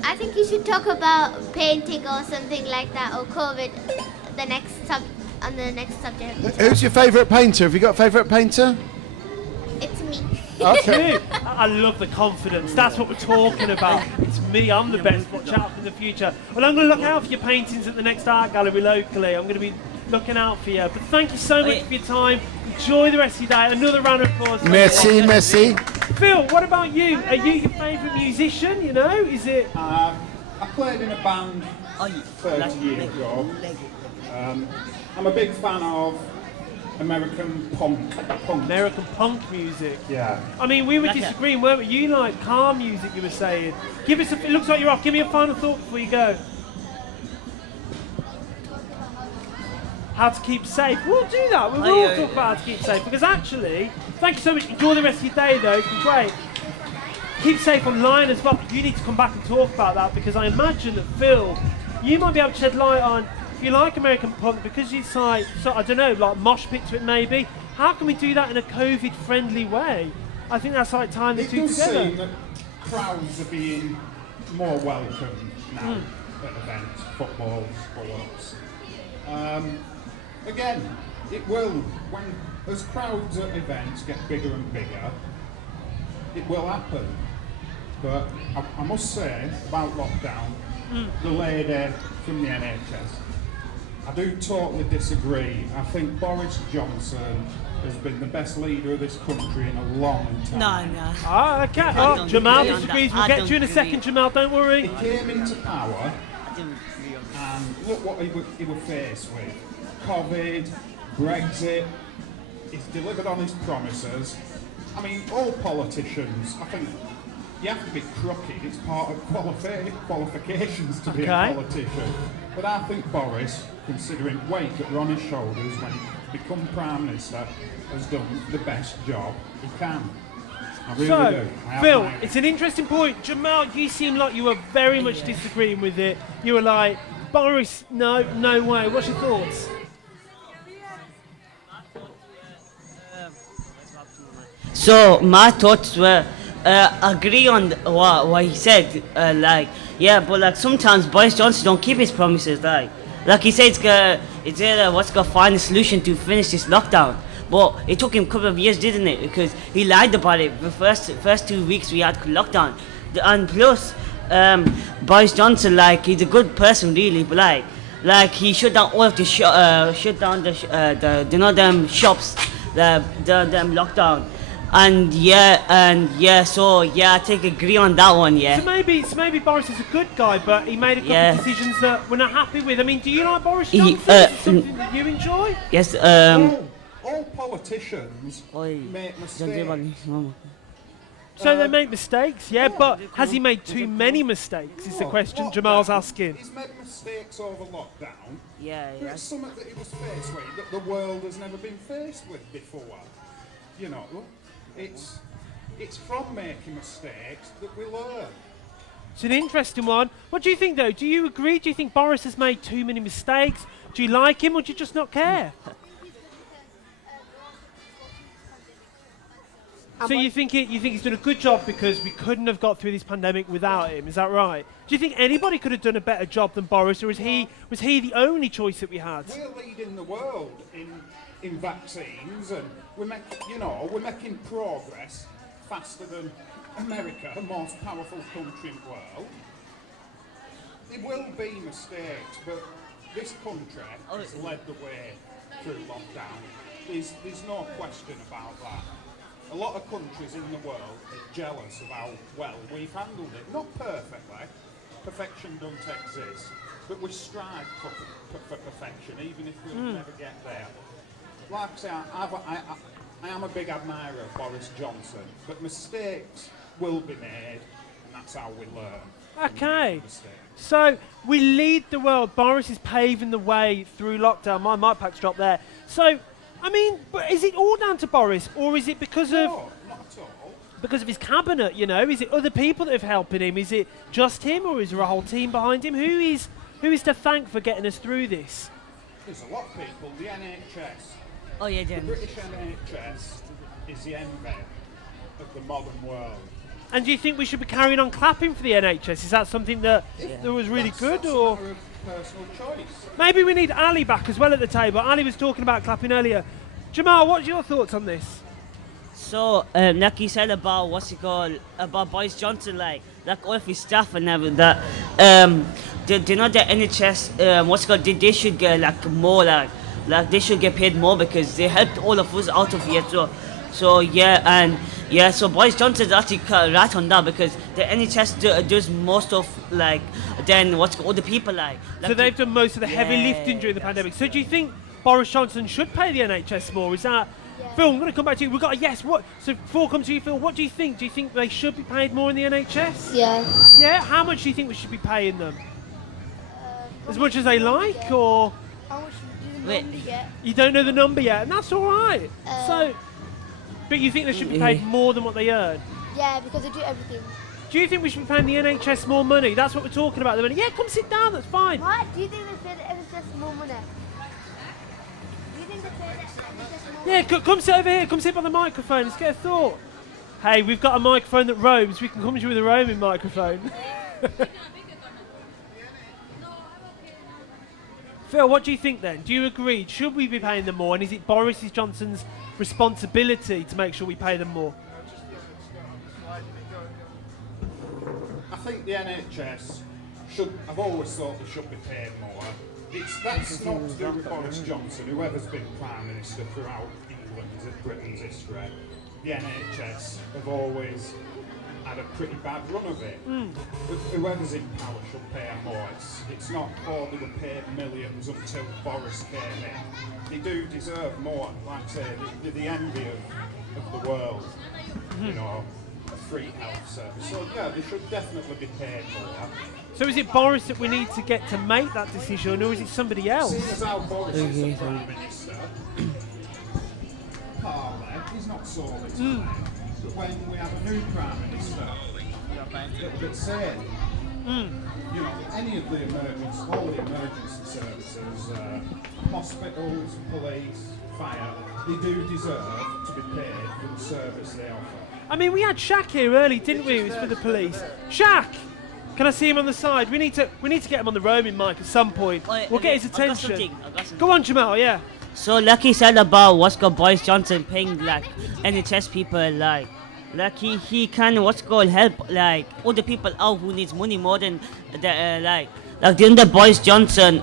I think you should talk about painting or something like that, or COVID. On the next subject. Who's your favourite painter? Have you got a favourite painter? It's me. Okay. I love the confidence. That's what we're talking about. It's me. I'm the best. Watch out for the future. Well, I'm going to look out for your paintings at the next art gallery locally. I'm going to be looking out for you. But thank you so much for your time. Enjoy the rest of your day. Another round of applause. Merci. Phil, what about you? Are you your favourite musician? You know, is it? I played in a band 30 years ago. I'm a big fan of American punk. American punk music. Yeah. I mean, we were disagreeing, weren't we? You like car music, you were saying. It looks like you're off. Give me a final thought before you go. How to keep safe. We'll do that. We'll all talk about how to keep safe. Because actually, thank you so much. Enjoy the rest of your day, though. It's been great. Keep safe online as well. You need to come back and talk about that, because I imagine that Phil, you might be able to shed light on, if you like American punk, because it's like, so, I don't know, like mosh pit to it maybe. How can we do that in a COVID-friendly way? I think that's like tying the two together. It does seem that crowds are being more welcome now at events, football, sports. Again, it will, as crowds at events get bigger and bigger, it will happen. But I must say about lockdown, the lady from the NHS, I do totally disagree. I think Boris Johnson has been the best leader of this country in a long time. No. Okay. Oh, Jamal disagrees. We'll get you in a second, Jamal. Don't worry. He came into power, and look what he was faced with. COVID, Brexit. He's delivered on his promises. I mean, all politicians, I think you have to be crooked. It's part of qualifications to be a politician. But I think Boris, considering weight that were on his shoulders when he became Prime Minister, has done the best job he can. I really do. Phil, it's an interesting point. Jamal, you seem like you were very much disagreeing with it. You were like, Boris, no way. What's your thoughts? So my thoughts were agree on what he said. But sometimes Boris Johnson don't keep his promises. Like he said, what's gonna find a solution to finish this lockdown. But it took him a couple of years, didn't it? Because he lied about it. The first 2 weeks we had lockdown, and plus Boris Johnson, he's a good person really, but he shut down all of the shut down the shops, them lockdown. And I take agree on that one, yeah. So maybe Boris is a good guy, but he made a couple of decisions that we're not happy with. I mean, do you like Boris Johnson? Is it something that you enjoy? Yes. All politicians make mistakes. So they make mistakes, yeah, but has he made too many mistakes, is the question Jamal's asking. He's made mistakes over lockdown. Yeah. It's something that he was faced with that the world has never been faced with before. You know, it's from making mistakes that we learn. It's an interesting one. What do you think, though? Do you agree? Do you think Boris has made too many mistakes? Do you like him, or do you just not care? So you think he's done a good job because we couldn't have got through this pandemic without him? Is that right? Do you think anybody could have done a better job than Boris, or was he the only choice that we had? We're leading the world in vaccines, and we're making progress faster than America, the most powerful country in the world. There will be mistakes, but this country has led the way through lockdown. There's no question about that. A lot of countries in the world are jealous of how well we've handled it. Not perfectly. Perfection doesn't exist. But we strive for perfection, even if we'll never get there. Like I say, I am a big admirer of Boris Johnson, but mistakes will be made, and that's how we learn. Okay. So we lead the world. Boris is paving the way through lockdown. My mic pack's dropped there. So, I mean, but is it all down to Boris, or is it because of his cabinet? You know, is it other people that have helping him? Is it just him, or is there a whole team behind him? Who is to thank for getting us through this? There's a lot of people. The NHS. Oh yeah, the British NHS is the envy of the modern world. And do you think we should be carrying on clapping for the NHS? Is that something that was really good, or? Personal choice. Maybe we need Ali back as well at the table. Ali was talking about clapping earlier. Jamal, what's your thoughts on this? So, like you said about about Boris Johnson, like all of his staff and everything, that, the NHS, they should get more like they should get paid more because they helped all of us out of here. So yeah, and yeah, so Boris Johnson is actually right on that because the NHS does most of like then what's all the people like. So they've done most of the heavy lifting during the pandemic. So do you think Boris Johnson should pay the NHS more? Is that Phil? I'm going to come back to you. We've got a yes. What? So before I come to you, Phil, what do you think? Do you think they should be paid more in the NHS? Yeah. Yeah. How much do you think we should be paying them? As much as they like, or? How much do you normally get? You don't know the number yet, and that's all right. But you think they should be paid more than what they earn? Yeah, because they do everything. Do you think we should be paying the NHS more money? That's what we're talking about. The money. Yeah, come sit down. That's fine. What? Do you think they pay the NHS more money? Do you think they pay the NHS more Yeah, come sit over here. Come sit by the microphone. Let's get a thought. Hey, we've got a microphone that roams. We can come to you with a roaming microphone. Phil, what do you think then? Do you agree? Should we be paying them more? And is it Boris Johnson's responsibility to make sure we pay them more? I think the NHS I've always thought they should be paid more. That's not to do with Boris Johnson, whoever's been Prime Minister throughout Britain's history. The NHS have always had a pretty bad run of it. Whoever's in power should pay more. It's not, they were paid millions until Boris came in. They do deserve more. Like I say, they're the envy of the world. You know, a free health service. So yeah, they should definitely be paid more. So is it Boris that we need to get to make that decision, or is it somebody else? Seeing as how Boris is the Prime Minister, partly, he's not solely to blame. But when we have a new Prime Minister that's saying, you know, any of the all the emergency services, hospitals, police, fire, they do deserve to be paid for the service they offer. I mean, we had Shaq here early, didn't we? It was for the police. Shaq! Can I see him on the side? We need to get him on the roaming mic at some point. We'll get his attention. Go on, Jamal, yeah. So like he said about what's called Boris Johnson paying like NHS people like he can help like all the people out who needs money more than the like the Boris Johnson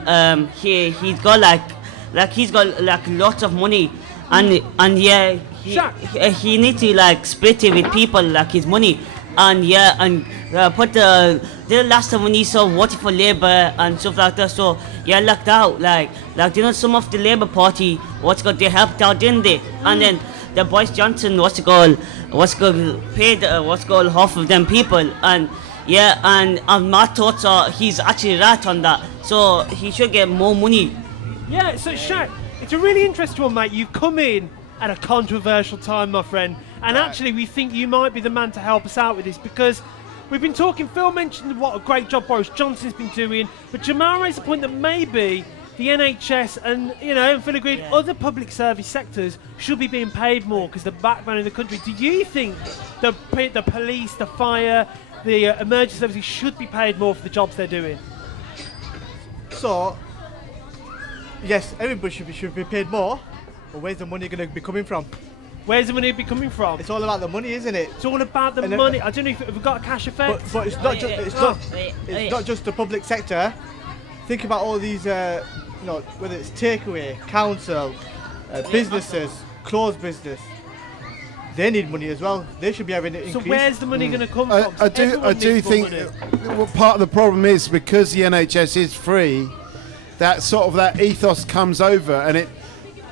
he's got like lots of money and yeah he needs to like split it with people like his money and yeah and put the last time when he saw voting for Labour and stuff like that, so yeah, like that, like you know, some of the Labour Party they helped out, didn't they? And then the Boris Johnson paid half of them people, and yeah, and my thoughts are he's actually right on that, so he should get more money. Yeah, so Shaq, it's a really interesting one, mate. You've come in at a controversial time, my friend, and actually we think you might be the man to help us out with this because we've been talking, Phil mentioned what a great job Boris Johnson's been doing, but Jamal raised the point that maybe the NHS and, you know, and Phil agreed, other public service sectors should be being paid more because they're the backbone of the country. Do you think the police, the fire, the emergency services should be paid more for the jobs they're doing? So, yes, everybody should be paid more, but where's the money going to be coming from? Where's the money be coming from? It's all about the money, isn't it? It's all about the money. I don't know if we've got a cash effect. But it's not it's not just the public sector. Think about all these, you know, whether it's takeaway, council, businesses, closed business. They need money as well. They should be having it increased. So where's the money going to come from? I do think part of the problem is because the NHS is free, that sort of that ethos comes over, and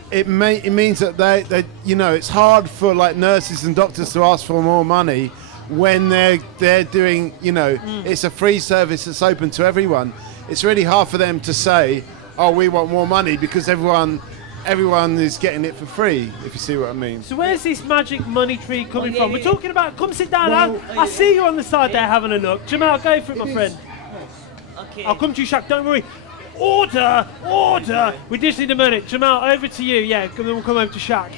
it means that they you know, it's hard for like nurses and doctors to ask for more money when they're doing, you know, it's a free service that's open to everyone. It's really hard for them to say, oh, we want more money because everyone is getting it for free, if you see what I mean. So where's this magic money tree coming from? We're talking about, come sit down, I see you on the side there having a look. Jamal, go for it, my friend. Okay. I'll come to you, Shaq, don't worry. Order! We just need a minute. Jamal, over to you, yeah, then we'll come over to Shaq.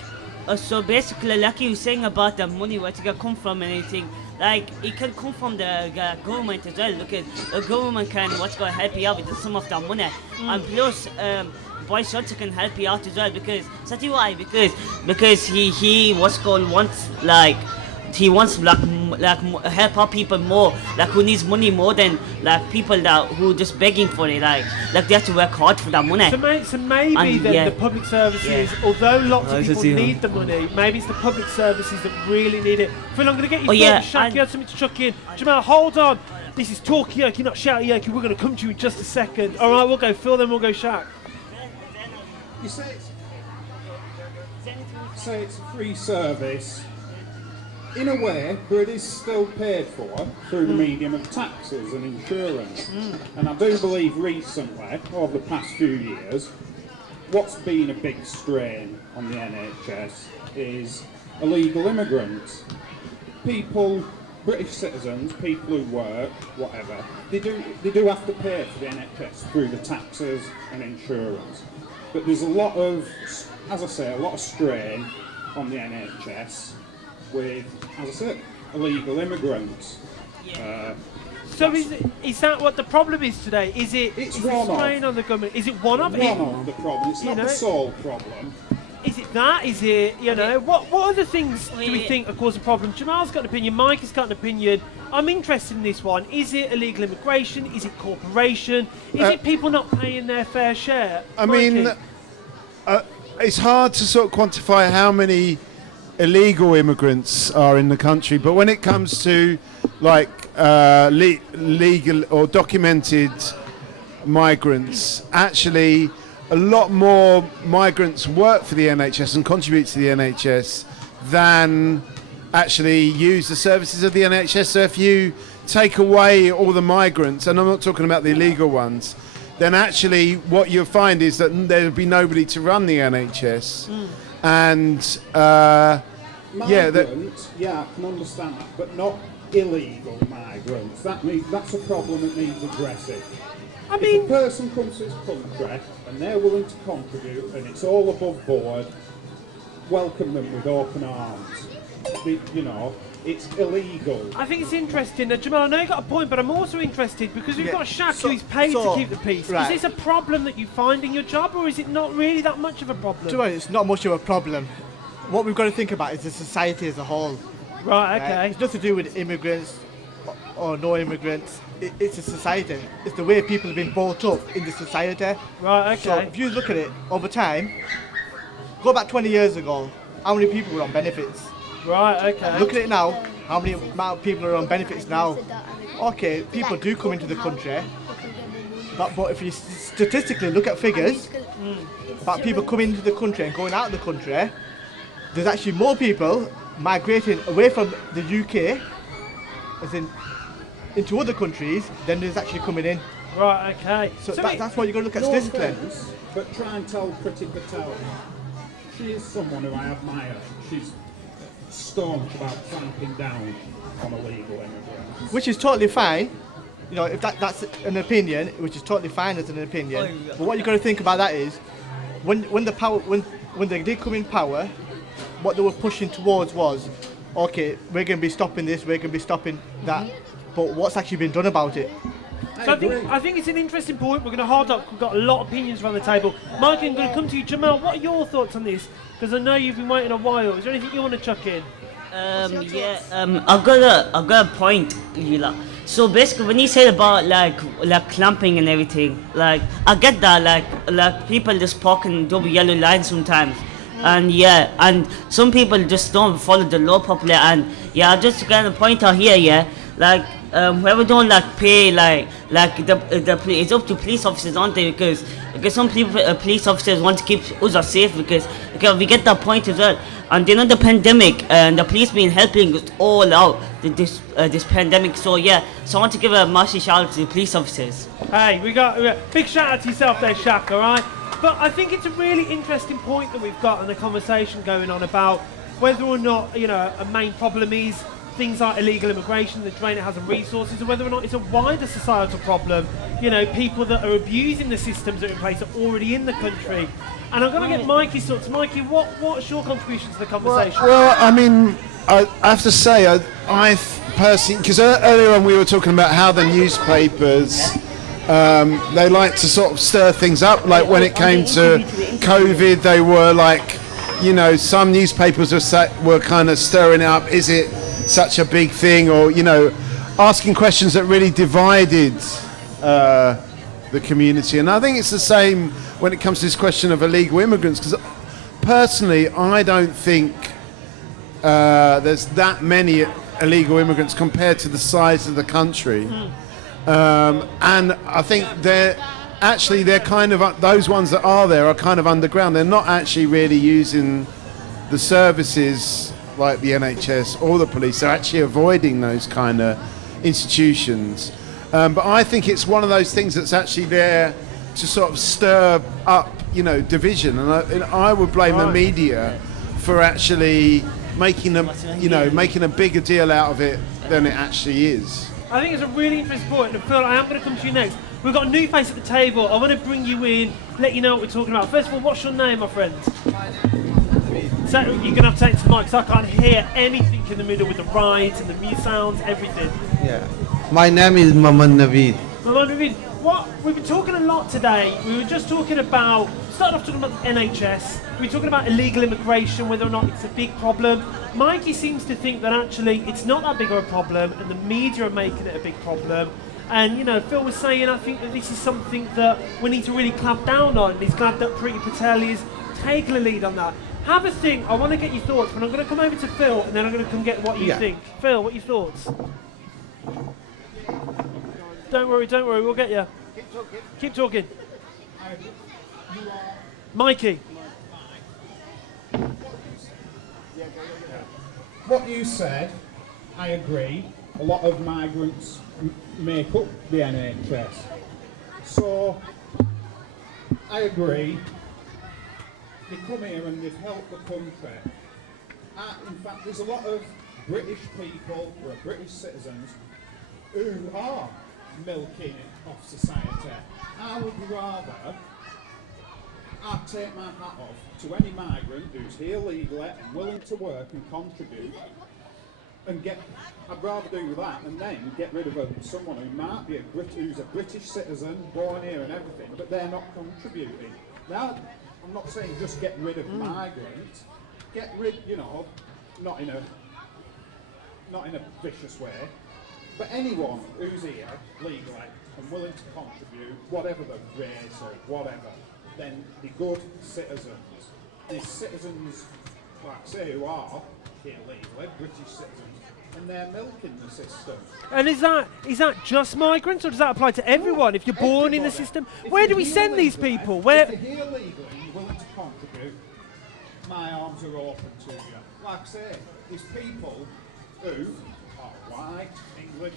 So basically, like you were saying about the money, where it's going to come from and anything, like, it can come from the government as well. Look at the government can help you out with some of that money. And plus, Boris Johnson can help you out as well because, so why? Because he wants, like, he wants help out people more, like who needs money more than like people that who just begging for it, like they have to work hard for that money. So maybe the public services, although lots of people need the money, maybe it's the public services that really need it. Phil, I'm going to get you Shaq, you had something to chuck in. Jamal, hold on. This is Talkaoke, not Shouty-Oke. We're going to come to you in just a second. All right, we'll go Phil, then we'll go Shaq. You say it's a free service, in a way, but it is still paid for through the medium of taxes and insurance. And I do believe recently, over the past few years, what's been a big strain on the NHS is illegal immigrants. People, British citizens, people who work, whatever, they do have to pay for the NHS through the taxes and insurance. But there's a lot of, as I say, a lot of strain on the NHS with, as I said, illegal immigrants. So is that what the problem is today? Is it strain on the government? Is it one of the problem? It's not the sole problem. Is it that? Is it, what other things do we think are causing the problem? Jamal's got an opinion, Mike has got an opinion. I'm interested in this one. Is it illegal immigration? Is it corporation? Is it people not paying their fair share? I mean, it's hard to sort of quantify how many illegal immigrants are in the country, but when it comes to like legal or documented migrants, actually a lot more migrants work for the NHS and contribute to the NHS than actually use the services of the NHS. So if you take away all the migrants, and I'm not talking about the illegal ones, then actually what you'll find is that there'll be nobody to run the NHS. And migrants, I can understand that, but not illegal migrants. That's a problem that needs addressing. If a person comes to this country and they're willing to contribute and it's all above board, welcome them with open arms. It's illegal. I think it's interesting. Jamal, I know you got a point, but I'm also interested because we've got Shaq who's paid to keep the peace. Right. Is this a problem that you find in your job, or is it not really that much of a problem? It's not much of a problem. What we've got to think about is the society as a whole. Right, okay. It's nothing to do with immigrants or no immigrants. It's a society. It's the way people have been brought up in the society. Right, okay. So if you look at it over time, go back 20 years ago, how many people were on benefits? Right, okay. Look at it now, how many amount of people are on benefits now? Okay, people do come into the country, but if you statistically look at figures about people coming into the country and going out of the country, there's actually more people migrating away from the UK, as in into other countries, than there's actually coming in. Right, okay. So that's why you've got to look at statistically. But try and tell Pretty Patel. She is someone who I admire. She's staunch about clamping down on illegal immigrants. Which is totally fine. If that's an opinion, which is totally fine as an opinion. But what you've got to think about that is, when they did come in power, what they were pushing towards was, okay, we're going to be stopping this, we're going to be stopping that. But what's actually been done about it? So I think it's an interesting point. We're going to hold up. We've got a lot of opinions around the table. Mike, I'm going to come to you. Jamal, what are your thoughts on this? Because I know you've been waiting a while. Is there anything you want to chuck in? I've got a point, Lila. So basically, when you say about like clamping and everything, like I get that, like people just park in double yellow lines sometimes, and some people just don't follow the law properly, and I just gonna point out here, like whoever don't like pay it's up to police officers, aren't they? Because some people police officers want to keep us safe because we get that point as well. And the pandemic and the police been helping us all out this pandemic. So I want to give a massive shout out to the police officers. Hey, we got big shout out to yourself there, Shaq. All right. But I think it's a really interesting point that we've got in the conversation going on about whether or not a main problem is things like illegal immigration, the drain it has on resources, or whether or not it's a wider societal problem. People that are abusing the systems that are in place are already in the country. And I'm going to get Mikey's thoughts. Mikey, what's your contribution to the conversation? Well, I mean, I have to say, I personally, because earlier on we were talking about how the newspapers, they like to sort of stir things up. Like when it came to COVID, they were like, some newspapers were kind of stirring it up. Is it such a big thing, or asking questions that really divided the community. And I think it's the same when it comes to this question of illegal immigrants, because personally I don't think there's that many illegal immigrants compared to the size of the country. And I think they're kind of, those ones that are there are kind of underground. They're not actually really using the services like the NHS or the police. They're actually avoiding those kind of institutions. But I think it's one of those things that's actually there to sort of stir up, division. And I would blame the media for actually making a bigger deal out of it than it actually is. I think it's a really interesting point, and Phil, I am going to come to you next. We've got a new face at the table. I want to bring you in, let you know what we're talking about. First of all, what's your name, my friend? So you're going to have to take it to the mic, because I can't hear anything in the middle with the rides and the music sounds, everything. Yeah. My name is Maman Naveed. Maman Naveed, we've been talking a lot today. We were just talking about, started off talking about the NHS. We were talking about illegal immigration, whether or not it's a big problem. Mikey seems to think that actually it's not that big of a problem, and the media are making it a big problem. And Phil was saying, I think that this is something that we need to really clamp down on. And he's glad that Priti Patel is taking the lead on that. Have a think. I want to get your thoughts, but I'm going to come over to Phil, and then I'm going to come get what you think. Phil, what are your thoughts? Don't worry, we'll get you. Keep talking. Mikey. What you said, I agree. A lot of migrants make up the NHS. So, I agree. They come here and they've helped the country. In fact, there's a lot of British people who are British citizens who are milking it off society. I would rather, I'd take my hat off to any migrant who's here legally and willing to work and contribute, and I'd rather do that and then get rid of someone who might be who's a British citizen, born here and everything, but they're not contributing. Now, I'm not saying just get rid of migrants, get rid, not in a vicious way, but anyone who's here legally and willing to contribute, whatever the race or whatever, then the good citizens. The citizens, like say, who are here legally, British citizens, and they're milking the system. And is that just migrants, or does that apply to everyone? If you're born in the system, where do we send these people? Where? If you're here legally and you're willing to contribute, my arms are open to you. Like I say, there's people who are white, English,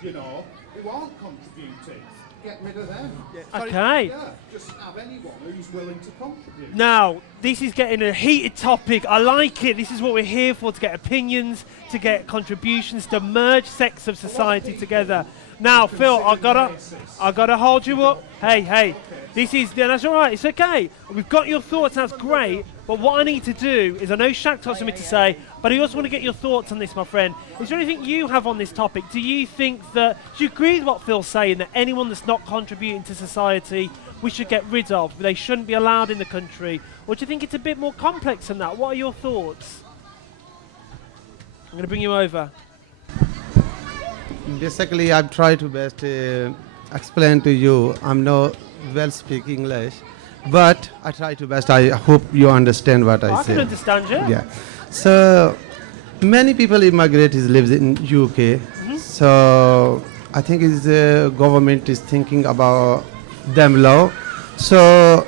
who aren't contributing. Get rid of them. Okay. Yeah, just have anyone who's willing to contribute. Now, this is getting a heated topic. I like it. This is what we're here for, to get opinions, to get contributions, to merge sects of society together. Now, Phil, I gotta hold you up. Hey. That's all right. It's okay. We've got your thoughts. That's great. But what I need to do is, I know Shaq's got something to say, but I also want to get your thoughts on this, my friend. Is there anything you have on this topic? Do you you agree with what Phil's saying, that anyone that's not contributing to society, we should get rid of? They shouldn't be allowed in the country? Or do you think it's a bit more complex than that? What are your thoughts? I'm going to bring you over. Basically, I've tried to best explain to you. I'm not well speak English, but I try to best. I hope you understand what I say. I can understand you. Yeah. So many people immigrate lives in UK. Mm-hmm. So I think government is thinking about them law. So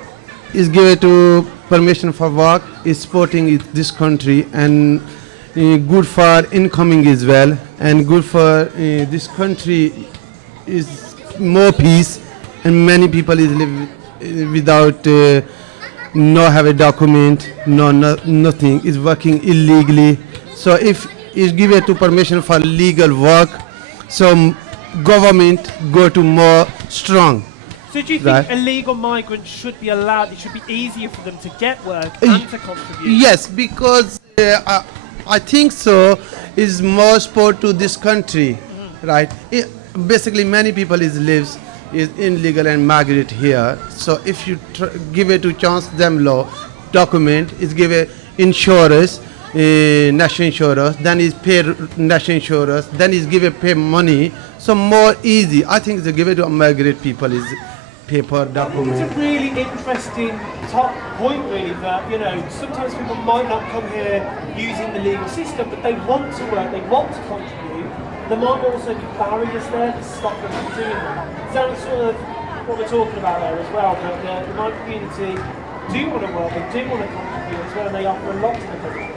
is given to permission for work, is supporting this country, and good for incoming as well, and good for this country is more peace, and many people is live without no have a document, nothing, is working illegally. So if is given to permission for legal work, so government go to more strong. So do you think illegal migrants should be allowed, it should be easier for them to get work and to contribute? Yes, because I think so is more support to this country, right? Basically many people lives is illegal and migrate here. So if you give it to chance them law, document, is give a insurance, national insurance, then is pay national insurance, then is give a pay money. So more easy. I think the give it to migrate people is paper document. It's a really interesting top point, really, that, you know, sometimes people might not come here using the legal system, but they want to work, they want to contribute. There might also be barriers there to stop them from doing that. So that's sort of what we're talking about there as well, that the migrant community do want to work, they do want to contribute as well, and they offer a lot to the country.